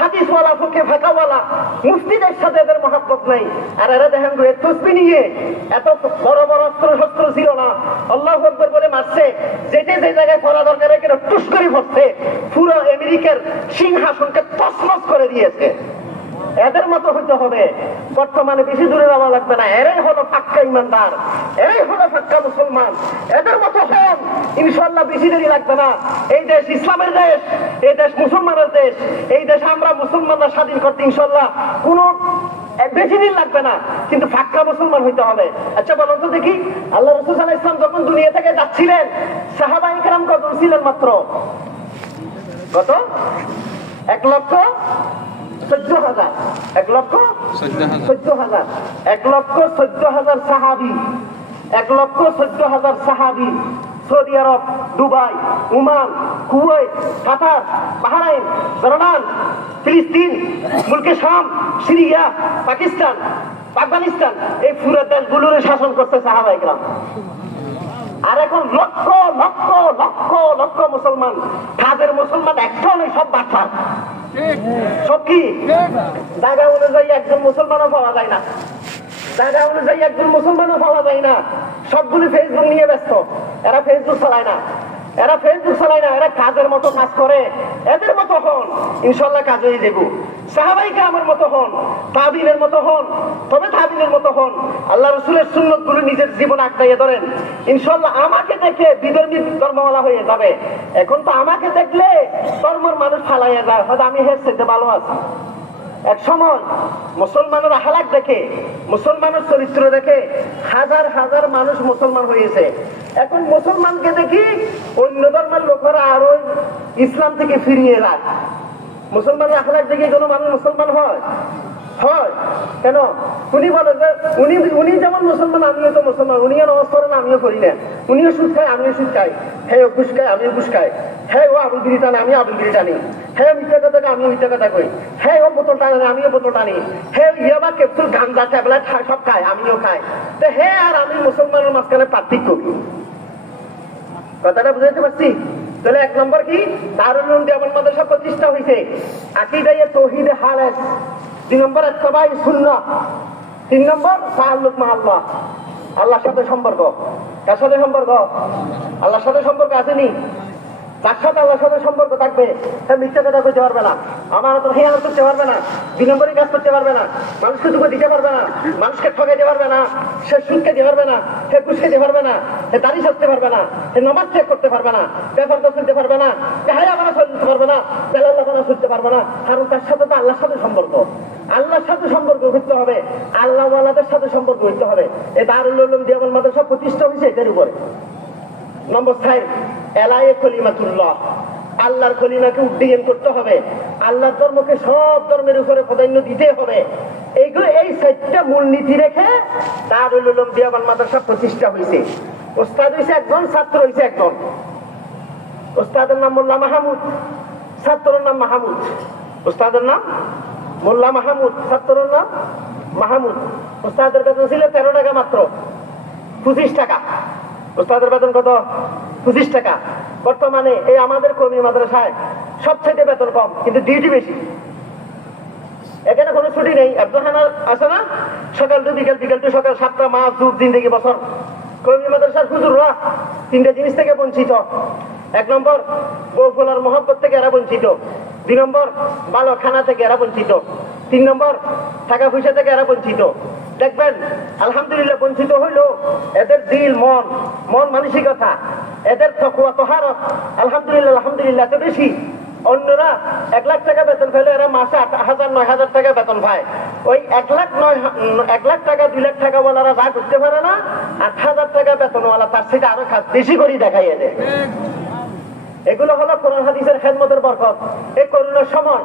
হাদিসওয়ালা, ফিকহে ফাকাওয়ালা, মুফতিদের সাথে এদের মহব্বত নেই। আর এরা দেখেন গো, তসবিহ নিয়ে এত বড় বড় অস্ত্র শস্ত্র ছিল না, আল্লাহু আকবার বলে মারছে, যেতে যে জায়গায় পড়া দরকার এখানে টুস করে পড়ছে, পুরো আমেরিকার সিংহাসনকে তছনছ করে দিয়েছে। এদের মতো হইতে হবে। বর্তমানে বেশি দূরে যাওয়া লাগবে না, এরাই হলো পাক্কা ইমানদার, এরাই হলো পাক্কা মুসলমান। এদের মতো হন, ইনশাআল্লাহ বেশি দেরি লাগবে না। এই দেশ ইসলামের দেশ, এই দেশ মুসলমানের দেশ, এই দেশ আমরা মুসলমানরা স্বাধীন করতে ইনশাআল্লাহ কোনো বেশি দিন লাগবে না, কিন্তু পাক্কা মুসলমান হইতে হবে। আচ্ছা বলুন তো দেখি, আল্লাহ রাসূল সাল্লাল্লাহু আলাইহি ওয়াসাল্লাম যখন দুনিয়া থেকে যাচ্ছিলেন, সাহাবায়ে কেরাম কত ছিলেন? মাত্র কত? 1,14,000। 1,14,000। 1,14,000 সাহাবী, 1,14,000 সাহাবী সৌদি আরব, দুবাই, ওমান, কুয়েত, কাতার, বাহরাইন, জর্ডান, ফিলিস্তিন, মুলকে শাম, সিরিয়া, পাকিস্তান, আফগানিস্তান, এই পুরো দেশগুলোর শাসন করতে সাহাবায়ে কেরাম। আর এখন লক্ষ লক্ষ লক্ষ লক্ষ মুসলমান, কাদের মুসলমান একটাও নেই, সব বাচ্চা, সব কি জায়গা অনুযায়ী একজন মুসলমানও পাওয়া যায় না, জায়গা অনুযায়ী একজন মুসলমানও পাওয়া যায় না। সবগুলি ফেসবুক নিয়ে ব্যস্ত, এরা ফেসবুক চালায় না, এরা ফেসবুক চালায় না, এরা কাজের মতো কাজ করে। এদের মতো হন, ইনশাল্লাহ কাজ হয়ে যাবো। সাহাবায়ে কেরামের মতো হন, তাবিনের মতো হন, তবে তাবিনের মতো হন। আল্লাহ রাসূলের সুন্নাত গুলো নিজের জীবনে আঁকড়াইয়ে ধরেন, ইনশাল্লাহ আমাকে দেখে বিধর্মী ধর্মওয়ালা হয়ে যাবে। এখন তো আমাকে দেখলে ধর্মের মানুষ ফালাইয়া যায়, হয়তো আমি হের চাইতে ভালো আছি। এক সময় মুসলমানের হালাক দেখে, মুসলমানের চরিত্র দেখে হাজার হাজার মানুষ মুসলমান হয়েছে। এখন মুসলমানকে দেখি অন্য ধর্মের লোকেরা আরো ইসলাম থেকে ফিরিয়ে যায়। মুসলমানের হালাক দেখে কোনো মানুষ মুসলমান হয়? হয় কেন? উনি বলে যে উনি যেমন মুসলমান আমিও তো মুসলমান, উনিও নামাজ পড়েন আমিও পড়ি না, উনিও সুদ খায় আমিও সুদ খাই, হ্যাঁ ও ঘুষ খায় আমিও ঘুষ খাই, হ্যাঁ ও আবুলগিরি টানে আমি আবুলগিরি টানি, হ্যাঁ মিথ্যা কথা কয় আমিও মিথ্যা কথা কই, হ্যাঁ ও বোতল টানে আমিও বোতল টানি, হ্যাঁ ইয়াবা ক্যাপসুল গাঁজা ট্যাবলেট সব খায় আমিও খাই। তো হ্যাঁ আর আমি মুসলমানের মাঝখানে পার্থক্য কি? কথাটা বুঝাইতে পারছি? তাহলে এক নম্বর কি, দারুল উলুম দেওবন্দ মাদ্রাসা প্রতিষ্ঠা হয়েছে আকীদায়ে তাওহীদে খালেস। 2 নম্বর ইত্তেবায়ে সুন্নাহ। 3 নম্বর তাআল্লুক মা আল্লাহ, আল্লাহর সাথে সম্পর্ক। কার সাথে সম্পর্ক? আল্লাহর সাথে সম্পর্ক আছে নি? তার সাথে আল্লাহর সাথে সম্পর্ক থাকবে, হ্যাঁ মিথ্যা কথা বলতে পারবে না, আমার তো হ্যাঁ করতে পারবে না, 2 নম্বরই কাজ করতে পারবে না, মানুষকে দুঃখ দিতে পারবে না, মানুষকে ঠকাইতে পারবে না, সে সুদ খেতে পারবে না, সে ঘুষ খেতে পারবে না, সে দাড়ি সাজতে পারবে না, সে নামাজ ত্যাগ করতে পারবে না, ব্যাপার চলতে পারবে না, হায়া বানা চলতে পারবে না, বেলাল্লা বানা চলতে পারবে না। কারণ তার সাথে তো আল্লাহর সাথে সম্পর্ক, আল্লাহর সাথে সম্পর্ক করতে হবে, আল্লাহ ওয়ালাদের সাথে সম্পর্ক করতে হবে। এই দারুল উলুম দেওবন্দ মাদ্রাসা প্রতিষ্ঠা হয়েছে এটার উপরে। নম্বর 4 এলায়ে কলিমাতুল্লাহ, আল্লাহর কলিমাকে উড্ডীন করতে হবে, আল্লাহর ধর্মকে সব ধর্মের উপরে প্রাধান্য দিতে হবে। এইগুলো এই 4টা মূলনীতি রেখে দারুল উলুম দেওবন্দ মাদ্রাসা প্রতিষ্ঠা হয়েছে। ওস্তাদ হয়েছে একজন, ছাত্র হয়েছে একজন। ওস্তাদের নাম মোল্লা মাহমুদ, ছাত্রের নাম মাহমুদ। ওস্তাদের নাম মোল্লা মাহমুদ, ছাত্রের নাম মাহমুদ। ওস্তাদের বেতন ছিল 13 টাকা মাত্র, 25 টাকা। ওস্তাদের বেতন কত? 25 টাকা। বর্তমানে এই আমাদের কওমি মাদ্রাসায় সবথেকে বেতন কম, কিন্তু ডিউটি বেশি। এখানে কোনো ছুটি নেই, একজনখানা আছে না, সকাল টু বিকেল, বিকেল টু সকাল, 7টা মাস, যুগ, জিন্দেগি, বছর। কওমি মাদ্রাসার হুজুররা 3টে জিনিস থেকে বঞ্চিত। 1 নম্বর বউ ফোলার মহব্বত থেকে এরা বঞ্চিত। 2 নম্বর ভালো খানা থেকে এরা বঞ্চিত। 3 নম্বর টাকা পয়সা থেকে এরা বঞ্চিত। দেখবেন আলহামদুলিল্লাহ বঞ্চিত হইল এদের দিল, মন মানসিকতা, এদের তাকওয়া তাহারত আলহামদুলিল্লাহ আলহামদুলিল্লাহ এত বেশি। অন্যরা 1 লাখ টাকা বেতন পেলে এরা মাসে 8,000 9,000 টাকা বেতন পায়। ওই 1 লাখ টাকা 2 লাখ টাকা ওয়ালারা যা করতে পারে না, 8,000 টাকা বেতনওয়ালা তার থেকে আরো কাজ বেশি করে দেখাইয়ে দেয়। এগুলো হলো কোরআন হাদিসের খেদমতের বরকত। এই করোনার সময়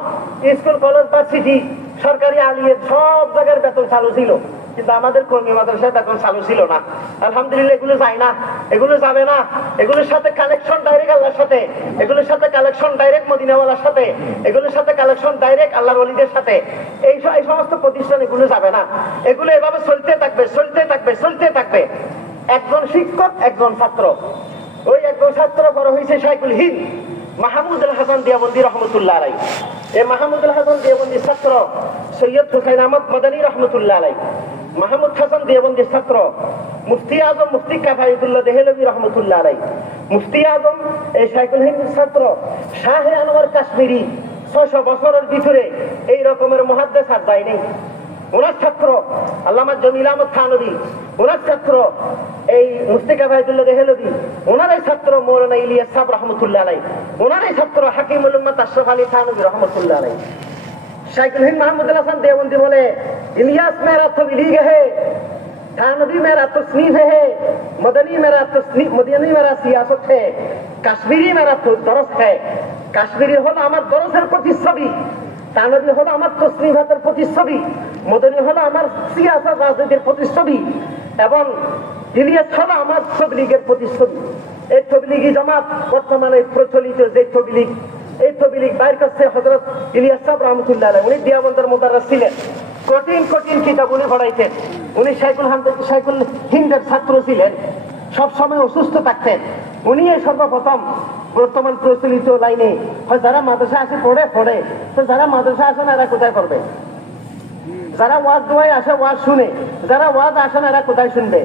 স্কুল, কলেজ, ভার্সিটি, সরকারি আলিয়া সব জায়গার বেতন চালু ছিল, কিন্তু আমাদের কওমি মাদ্রাসায় বেতন চালু ছিল না। আলহামদুলিল্লাহ এগুলো যায় না, এগুলো যাবে না। এগুলোর সাথে কালেকশন ডাইরেক্ট আল্লাহর সাথে, এগুলোর সাথে কালেকশন ডাইরেক্ট মদিনাওয়ালার সাথে, এগুলোর সাথে কালেকশন ডাইরেক্ট আল্লাহর ওলিদের সাথে। এই সমস্ত প্রতিষ্ঠান এগুলো যাবে না। এগুলো এভাবে চলতে থাকবে, চলতে থাকবে, চলতে থাকবে। একজন শিক্ষক, একজন ছাত্র। ওই একজন ছাত্র বড় হয়েছে শাইখুল হিন্দ মাহমুদুল হাসান দেওবন্দি রহমতুল্লাহ আলাইহি। এই মাহমুদুল হাসান দেওবন্দির ছাত্র সৈয়দ হুসাইন আহমদ মাদানী রহমতুল্লাহ আলাইহি। মাহমুদ হাসান দেওবন্দির ছাত্র মুফতি আজম মুফতি কাফায়েতুল্লাহ দেহলভী রহমতুল্লাহ আলাইহি। মুফতি আজম এই শাইখুল হিন্দের ছাত্র শাহে আনোয়ার কাশ্মীরি 600 বছরের ভিতরে এই রকমের মুহাদ্দিস আর যায় নেই। ওনার ছাত্র আল্লামা জমিল আহমদ থানভী, ওনার ছাত্র এই মুফতি কাফায়েতুল্লাহ দেহলভী, ওনারই ছাত্র মৌলানা ইলিয়াস সাহেব রহমতুল্লাহ আলাইহি, ওনারই ছাত্র হাকিমুল উম্মাত আশরাফ আলী থানভী রহমতুল্লাহ আলাইহি। শাইখুল হিন্দ মাহমুদুল হাসান দেওবন্দি বলে, ইলিয়াস মেরা তো বিলীগ है, थानवी मेरा तस्नीफ है, मदनी मेरा सियासत है, কাশ্মীরি मेरा तो दरस है। কাশ্মীরি হলো আমার দরসের প্রতিচ্ছবি, থানভী হলো আমার তসনিফাতের প্রতিচ্ছবি, মদনী হলো আমার সিয়াসত রাজনীতির প্রতিচ্ছবি, এবং ইলিয়াস হলো আমার তবলিগের প্রতিচ্ছবি। এই তবলিগি জামাত বর্তমানে প্রচলিত যে তবলিগ, এই তবলিগ বাইর করছে হযরত ইলিয়াস সাহেব রহমতুল্লাহ আলাইহি। উনি দেওবন্দের মুদাররিস ছিলেন, কঠিন কঠিন কিতাব উনি পড়াইতেন। উনি শাইখুল হিন্দের ছাত্র ছিলেন, সব সময় অসুস্থ থাকতেন। উনি এই সর্বপ্রথম বর্তমান প্রচলিত লাইনে যারা মাদ্রাসা আসে পড়ে, তো যারা মাদ্রাসা আসে না এরা কোথায় পড়বে? যারা ওয়াজ দোয়ায় আসে ওয়াজ শুনে, যারা ওয়াজ আসে না এরা কোথায় শুনবে?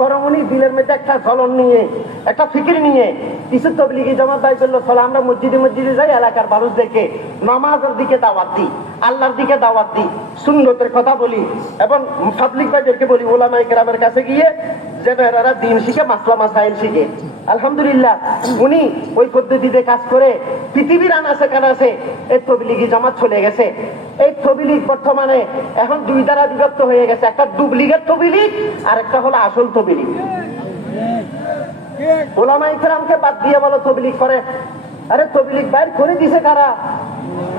বরং উনি দিলের মধ্যে একটা জ্বলন নিয়ে, একটা ফিকির নিয়ে কিছু তবলিগি জামাত দায়ী করলো, চলো আমরা মসজিদে মসজিদে যাই, এলাকার মানুষদেরকে নামাজের দিকে দাওয়াত দিই, আল্লাহর দিকে দাওয়াত দিই, সুন্নতের কথা বলি, এবং পাবলিক ভাইদেরকে বলি ওলামায়ে কেরামের কাছে গিয়ে যেন এরা দিন শিখে, মাসলা মাসাইল শিখে। আলহামদুলিল্লাহ উনি ওই পদ্ধতিতে কাজ করে পৃথিবীর আনাচে কানাচে এই তবলিগি জামাত চলে গেছে। এই তবলিগ বর্তমানে এখন দুই দ্বারা বিভক্ত হয়ে গেছে, একটা ডুপ্লিকেট তবলিগ আর একটা হলো আসল তবলিগ। ওলামায়ে কেরামকে বাদ দিয়ে বলো তবলিগ করে, আরে তবলিগ বাইর করে দিছে কারা?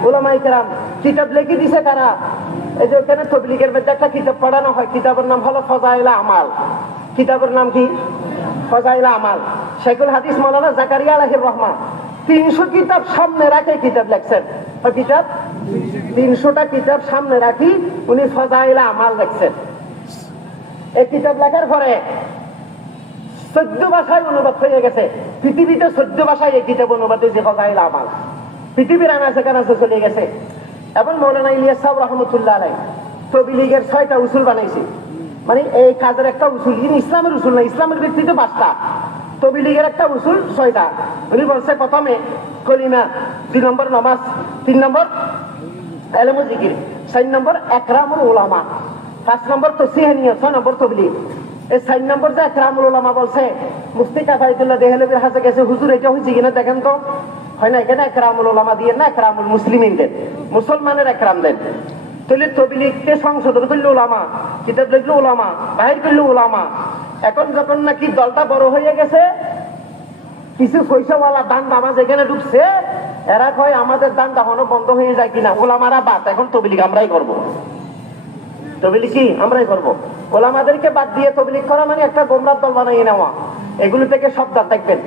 ওলামায়ে কেরাম। কিতাব লিখে দিছে কারা? এই যে ওখানে তবলিগের মধ্যে একটা কিতাব পড়ানো হয়, কিতাবের নাম হলো ফাজাইলে আমাল। কিতাবের নাম কি? ফাজাইলে আমাল। শাইখুল হাদিস মাওলানা জাকারিয়া আলাইহির রহমান 300 কিতাব সামনে রাখে কিতাব লেখছেন। কিতাব 300টা কিতাব সামনে রাখি উনি ফাজাইলে আমাল লেখছেন। এই কিতাব লেখার পরে 14 ভাষায় অনুবাদ হয়ে গেছে। পৃথিবীতে 14 ভাষায় এই কিতাব অনুবাদ হয়েছে ফাজাইলে আমাল, পৃথিবীর আনাচে কানাচে চলে গেছে। এবং মৌলানা ইলিয়াস সাহেব রহমতুল্লাহ আলাইহি তবলিগের 6টা উসুল বানাইছে। মানে এই কাজের একটা উসুল, ইসলামের উসুল না, ইসলামের ব্যক্তিতে 5টা, তবলিগের একটা উসুল 6টা। উনি বলছে প্রথমে কলিমা, 2 নম্বর নামাজ, 3 নম্বর ইলম ও জিকির, 4 নম্বর একরামুল উলামা, 5 নম্বর তাসসিহ নিয়ত, 6 নম্বর তবলিগ। এই 4 নম্বর যে একরামুল উলামা বলছে, মুফতি কাফায়েতুল্লাহ দেহলভির হাতে গেছে, হুজুর এটা হইছে কিনা দেখেন তো। হয় না, এখানে একরামুল উলামা দিয়ে না, একরামুল মুসলিমিন দেন, মুসলমানের একরাম দেন। তাহলে তবলিগকে সংশোধন করলো ওলামা, কিতাব লিখলো ওলামা, বাহির করলো ওলামা। এখন যখন নাকি দলটা বড় হয়ে গেছে, কিছু পয়সাওয়ালা দান বাবা যেখানে ঢুকছে, এরা কয় আমাদের দান তখনও বন্ধ হয়ে যায় কিনা, ওলামারা বাদ, এখন তবলিগ আমরাই করবো। তবলিগ কি আমরাই করবো? ওলামাদেরকে বাদ দিয়ে তবলিগ করা মানে একটা গোমরাহ দল বানিয়ে নেওয়া। এগুলো থেকে সাবধান থাকবেন।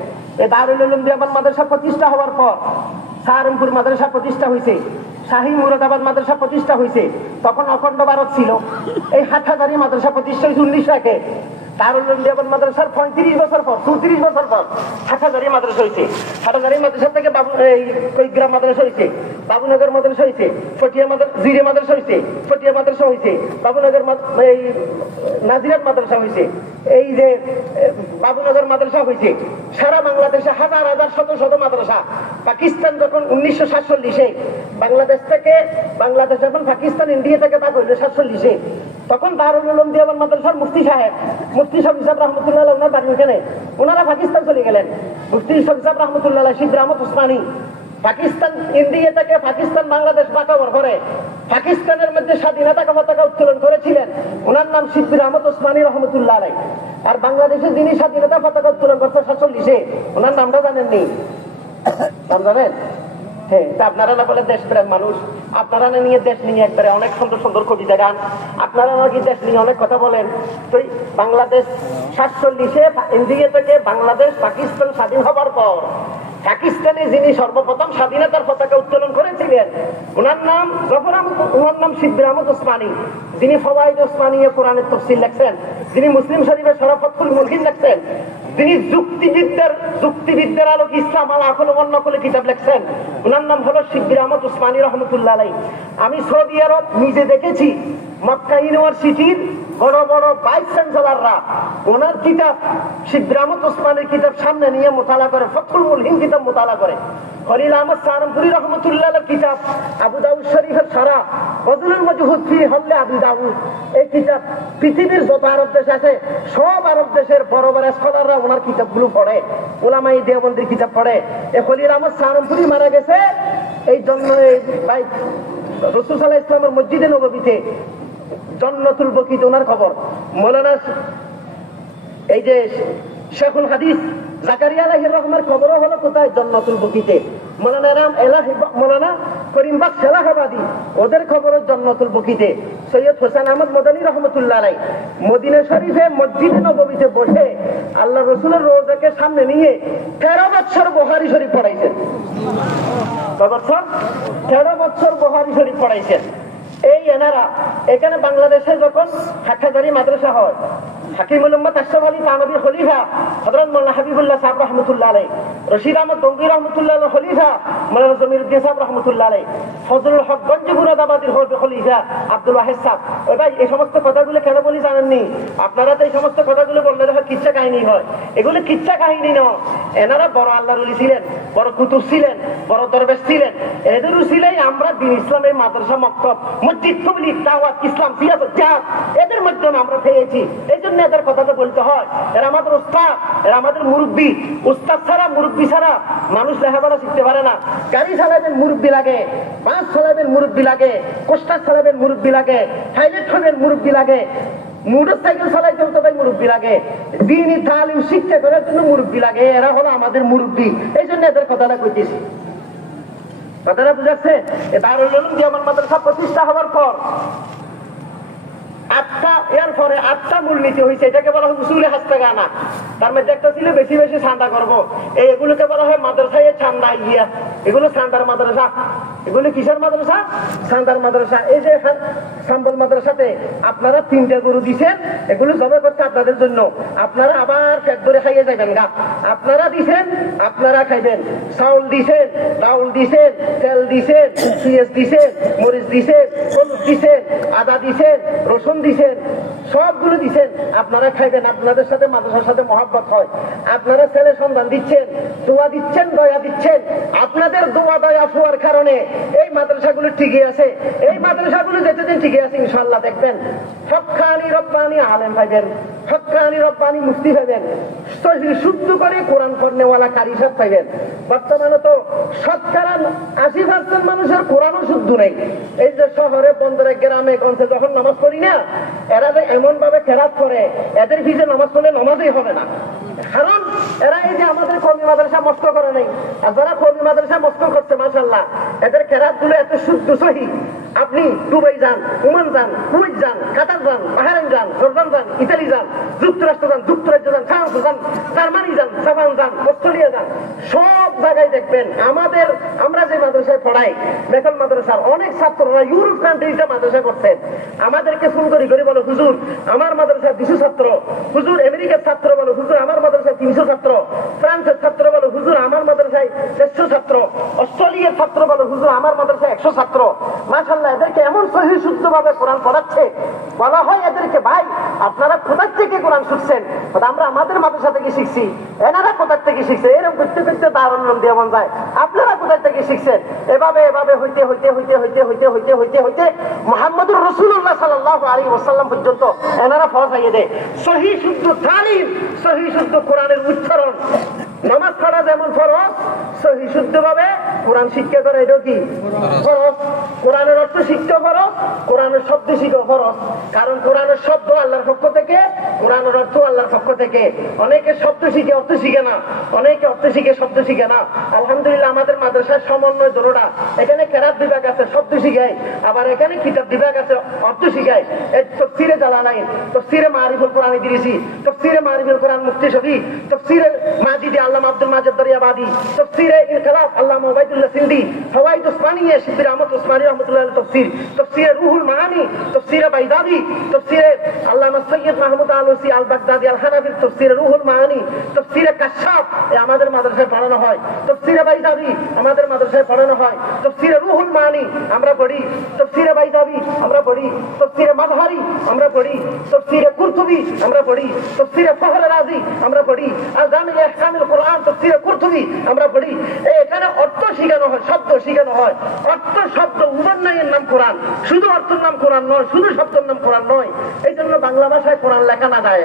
এই দারুল উলুম দেওবন্দ মাদ্রাসা প্রতিষ্ঠা হওয়ার পর সাহারানপুর মাদ্রাসা প্রতিষ্ঠা হয়েছে, শাহী মুরাদাবাদ মাদ্রাসা প্রতিষ্ঠা হয়েছে, তখন অখণ্ড ভারত ছিল। এই হাটহাজারী মাদ্রাসা প্রতিষ্ঠা হয়েছে 1901-এ। দারুল উলুম দেওবন্দ মাদ্রাসার 35 বছর পর, 34 বছর পর হাটহাজারী মাদ্রাসা হয়েছে। হাটহাজারী মাদ্রাসা থেকে কৈগ্রাম মাদ্রাসা হয়েছে, বাবুনগর মাদ্রাসা হয়েছে, জিরে মাদ্রাসা হয়েছে, ফটিয়া মাদ্রাসা হয়েছে, বাবুনগর নাজিরাত মাদ্রাসা হয়েছে, এই যে বাবুনগর মাদ্রাসা হয়েছে। সারা বাংলাদেশে হাজার হাজার শত শত মাদ্রাসা। পাকিস্তান যখন 1947-এ বাংলাদেশ যখন পাকিস্তান ইন্ডিয়া থেকে ভাগ হইল 47-এ, তখন দারুল উলুম দেওবন্দ মাদ্রাসার মুফতি সাহেব রহমতুল্লাহ আলাইহি ওনার বাড়ি ওখানে, ওনারা পাকিস্তান চলে গেলেন। মুফতি সাহেব রহমতুল্লাহ আলাইহি শিবর আহমদ উসমানী পাকিস্তান ইন্ডিয়া থেকে পাকিস্তান বাংলাদেশ ভাগ হওয়ার পরে পাকিস্তানের মধ্যে স্বাধীনতা পতাকা উত্তোলন করেছিলেন, ওনার নাম শিবর আহমদ উসমানী রহমতুল্লাহ আলাইহি। আর বাংলাদেশে যিনি স্বাধীনতা পতাকা উত্তোলন করছে 47-এ, ওনার নামটা জানেননি? নাম জানেন? হ্যাঁ, আপনারা না বলে দেশপ্রেম মানুষ, আপনারা না নিয়ে দেশ নিয়ে একবারে অনেক সুন্দর সুন্দর কবিতা গান, আপনারা নাকি দেশ নিয়ে অনেক কথা বলেন। তো বাংলাদেশ 47-এ ইন্ডিয়া থেকে বাংলাদেশ পাকিস্তান স্বাধীন হবার পর পাকিস্তানে যিনি সর্বপ্রথম স্বাধীনতার পতাকা উত্তোলন করেছিলেন, ওনার নাম ওনার নাম শিবর আহমদ উসমানী, যিনি ফওয়াইদ উসমানিয়া কোরআনের তাফসীর লেখছেন, যিনি মুসলিম শরীফের শরাফতুল মুলহিন লেখছেন, যিনি যুক্তিবিদ্যার আলোকে ইসলাম আল আকল ওয়ান নকল কিতাব লেখছেন, ওনার নাম হলো শিবর আহমদ উসমানী রহমতুল্লাহ আলাইহি। আমি সৌদি আরব নিজে দেখেছি, মক্কা ইউনিভার্সিটির বড় বড় ভাইস চ্যান্সেলররা ওনার কিতাব শিবর আহমদ উসমানীর কিতাব সামনে নিয়ে মোতালা করে, ফতহুল মুলহিন কিতাব মোতালা করে। খলিল আহমদ সাহারানপুরী রহমতুল্লাহ আলাইহির কিতাব আবু দাউদ শরীফের সারা বদলুল মজহুদ ফি হল্লে আবু দাউদ, এই কিতাব পৃথিবীর যত আরব দেশ আছে সব আরব দেশের বড় বড় স্কলাররা ওনার কিতাবগুলো পড়ে, উলামায়ে দেওবন্দের কিতাব পড়ে। এই খলিল আহমদ সাহারানপুরী মারা গেছে এই জন্য ভাই রাসূল সাল্লাল্লাহু আলাইহি ওয়াসাল্লামের মসজিদে নববীতে জান্নাতুল বকিতে ওনার খবর। মৌলানা এই যে শেখুল হাদিস জাকারিয়া আলাইহির রহমানের কবরও হলো কোথায়? জান্নাতুল বকিতে। মৌলানা করিমবাগ সেলাহাবাদী, ওদের খবর জান্নাতুল বকিতে সৈয়দ হোসেন আহমদ মদনী রহমতুল্লাহ আলাইহি মদিনা শরীফে মসজিদে নববীতে বসে আল্লাহ রসুলের রোজাকে সামনে নিয়ে 13 বছর বুখারী শরীফ পড়াইছেন। 13 বছর বুখারী শরীফ পড়াইছেন। এই এনারা এখানে বাংলাদেশে যখন হাটহাজারী মাদ্রাসা হয়, হাকিমুল উম্মত আশরাফ আলী থানভীর খলিফা হযরত মাওলানা হাবিবুল্লাহ সাহেব রাহমাতুল্লাহ আলাইহি, রশিদ আহমদ গঙ্গোহী রাহমাতুল্লাহ আলাইহি খলিফা মাওলানা জমিরুদ্দিন সাহেব রাহমাতুল্লাহ আলাইহি, ফজলুল হক গঞ্জি মুরাদাবাদীর খলিফা আব্দুল ওয়াহিদ সাহেব। ওই ভাই এই সমস্ত কথাগুলো কেন বলি জানেননি? আপনারা তো এই সমস্ত কথাগুলো বললে দেখো কিচ্ছা কাহিনী হয়, এগুলো কিচ্ছা কাহিনী নয়। এনারা বড় আল্লাহর ওলি ছিলেন, বড় কুতুব ছিলেন, বড় দরবেশ ছিলেন। এদের উসিলাই আমরা দ্বীন ইসলামের মাদ্রাসা, মক্তব, মসজিদ, তাবলীগ, দাওয়াত, ইসলাম, সিয়াসত, জিহাদ এদের মাধ্যমে আমরা পেয়েছি। এই জন্য এদের কথা তো বলতে হয়। এরা আমাদের উস্তাদ, এরা আমাদের মুরব্বী। উস্তাদ ছাড়া, মুরব্বী ছাড়া মানুষ লেখাপড়া শিখতে পারে না। গাড়ি চালাবেন মুরব্বী লাগে, বাস চালাবেন মুরব্বী লাগে, কোস্টার চালাবেন মুরব্বী লাগে, হাইলেট হবেন মুরব্বী লাগে, মোটরসাইকেল চালাইতে তো ভাই মুরব্বী লাগে, দ্বীনি তালিম শিক্ষা করার জন্য মুরব্বী লাগে। এরা হলো আমাদের মুরব্বী। এই জন্য এদের কথাটা কইতেছি। কথাটা বুঝাচ্ছে? দারুল উলুম দেওবন্দ মাদ্রাসা প্রতিষ্ঠা হওয়ার পর 8টা মূলনীতি হয়েছে। এটাকে বলা হয় উসুলে হাস্তাগানা। তার মধ্যে একটা ছিল বেশি বেশি চাঁদা করবো। এগুলোকে বলা হয় মাদ্রাসায় চান্দা ইয়া। এগুলো চান্দার মাদ্রাসা। এগুলো কিসের মাদ্রাসা? চান্দার মাদ্রাসা। এই যে সাম্বল মাদ্রাসাতে আপনারা 3টা গরু দিচ্ছেন, এগুলো জমা করছে আপনাদের জন্য। আপনারা আবার পেট ধরে খাইয়ে যাবেন গা। আপনারা দিছেন, আপনারা খাইবেন। চাউল দিছেন, ডাউল দিছেন, তেল দিছেন, পেঁয়াজ দিছেন, মরিচ দিছেন, হলুদ দিছেন, আদা দিছেন, রসুন দিছেন, সবগুলো দিছেন। আপনারা খাইবেন। আপনাদের সাথে মাদ্রাসার সাথে মহব্বত হয়। আপনারা ছেলে সন্তান দিচ্ছেন, দোয়া দিচ্ছেন, দয়া দিচ্ছেন। আপনাদের দোয়া দয়া হওয়ার কারণে এই মাদ্রাসাগুলো টিকে আছে। এই মাদ্রাসাগুলো যেতেদিন টিকে আছে ইনশাআল্লাহ দেখবেন হক্কানি রব্বানি আলেম পাইবেন, হক্কানি রব্বানি মুফতি পাইবেন, শুদ্ধ করে কোরআন পড়নেওয়ালা কারি সাহেব পাইবেন। বর্তমানে তো শতকরা 80% মানুষের কোরআনও শুদ্ধ নেই। এই যে শহরে, বন্দরে, গ্রামে গঞ্জে যখন নামাজ পড়ি না, এরা যে এমন ভাবে কেরাত করে, এদের ভিজে নামাজ পড়লে নামাজই হবে না। কারণ এরা এই যে আমাদের কওমি মাদ্রাসা মস্ত করে নাই, আর যারা কওমি মাদ্রাসা মস্ত করছে মাশাআল্লাহ, এদের কেরাত গুলো এত শুদ্ধ সহি। আপনি দুবাই যান, ওমান যান, কুয়েত যান, কাতার যান, বাহরাইন যান, জর্দান যান, ইতালি যান, যুক্তরাষ্ট্র যান, যুক্তরাজ্য যান, ফ্রান্স যান, জার্মানি যান, জাপান যান, অস্ট্রেলিয়া যান, সব জায়গায় দেখবেন আমরা যে মাদ্রাসায় পড়াই, মেকল মাদ্রাসার অনেক ছাত্ররা ইউরোপ কান্ট্রিতে মাদ্রাসা করছেন। আমাদেরকে ফোন করে বলো, হুজুর আমার মাদ্রাসায় 200 ছাত্র, হুজুর আমেরিকার ছাত্র বলো, হুজুর আমার মাদ্রাসায় 300 ছাত্র, ফ্রান্সের ছাত্র বলো, হুজুর আমার মাদ্রাসায় 100 ছাত্র, অস্ট্রেলিয়ার ছাত্র বলো, হুজুর আমার মাদ্রাসায় 100 ছাত্র। মাশাআল্লাহ, এদেরকে এমন সহি শুদ্ধ ভাবে কোরআন পড়াচ্ছে। বলা হয় এদেরকে, ভাই আপনারা কোথা থেকে কোরআন শিখছেন? আমরা আমাদের মাদ্রাসা থেকে শিখছি। এনারা কোথা থেকে শিখছে? এরকম করতে করতে দারুল উলুম দেওবন্দ যায়। আপনারা কোথা থেকে শিখছেন? এভাবে এভাবে হইতে হইতে হইতে হইতে হইতে হইতে হইতে হইতে মুহাম্মদুর রাসূলুল্লাহ সাল্লাল্লাহু আলাইহি ওয়াসাল্লাম পর্যন্ত এনারা পৌঁছাইয়ে দেয়। সহি শুদ্ধ তালিম, সহি শুদ্ধ কোরআনের উচ্চারণ। নামাজ পড়া যেমন ফরজ, সহি শুদ্ধ ভাবে কোরআন শিক্ষা করা এটাও কি ফরজ। কোরআনের অর্থ শিক্ষা ফরজ, কোরআনের শব্দ শিক্ষা ফরজ। কারণ কোরআনের শব্দ আল্লাহর পক্ষ থেকে, কোরআনের অর্থ আল্লাহর পক্ষ থেকে। অনেকে শব্দ শিখে অর্থ শিখে না, অনেকে অর্থ শিখে শব্দ শিখে না। আলহামদুলিল্লাহ আমাদের মাদ্রাসার সমন্বয় জোরোটা। এখানে কেরাত বিভাগ আছে, শব্দ শিখায়, আবার এখানে কিতাব বিভাগ আছে, অর্থ শিখায়। এই তাফসীরে জালালাইন, তাফসীরে মারিফুল কোরআন ইদরিসি, তাফসীরে মারিফুল কোরআন মুফতি শফি, তাফসীরে মাজিদি আল্লামা আব্দুল মাজিদ দরিয়াবাদি, তাফসীরে ইনকিলাব আল্লামা ওবাইদুল্লাহ সিন্দি, ফাওয়াইদ উসমানিয়া শিবলি আহমদ উসমানী রাহমাতুল্লাহ আলাইহি তাফসীর, তাফসীরে রুহুল মাআনি, তাফসীরে বাইদাবি, তাফসীরে আল্লামা সৈয়দ মাহমুদ আলুসি আল বাগদাদি আল হানাফির তাফসীরে রুহুল মাআনি, তাফসীরে কাশফ আমাদের মাদ্রাসায় পড়ানো হয়, তাফসীরে বাইদাবি আমাদের মাদ্রাসায় পড়ানো হয়, তাফসীরে রুহুল মাআনি আমরা পড়ি, তাফসীরে বাইদাবি আমরা পড়ি, তাফসীরে মাজহারি আমরা পড়ি, তাফসীরে কুরতুবি আমরা পড়ি, তাফসীরে ফহর রাজি আমরা পড়ি, আল জামি আহকামুল কুরআন তাফসীরে কুরতুবি আমরা পড়ি। এখানে অর্থ শেখানো হয়, শব্দ শেখানো হয়। অর্থ শব্দ উবন্নয়ের নাম কোরআন, শুধু অর্থের নাম কোরআন নয়, শুধু শব্দের নাম কোরআন নয়। এই জন্য বাংলা ভাষায় কোরআন লেখা না যায়।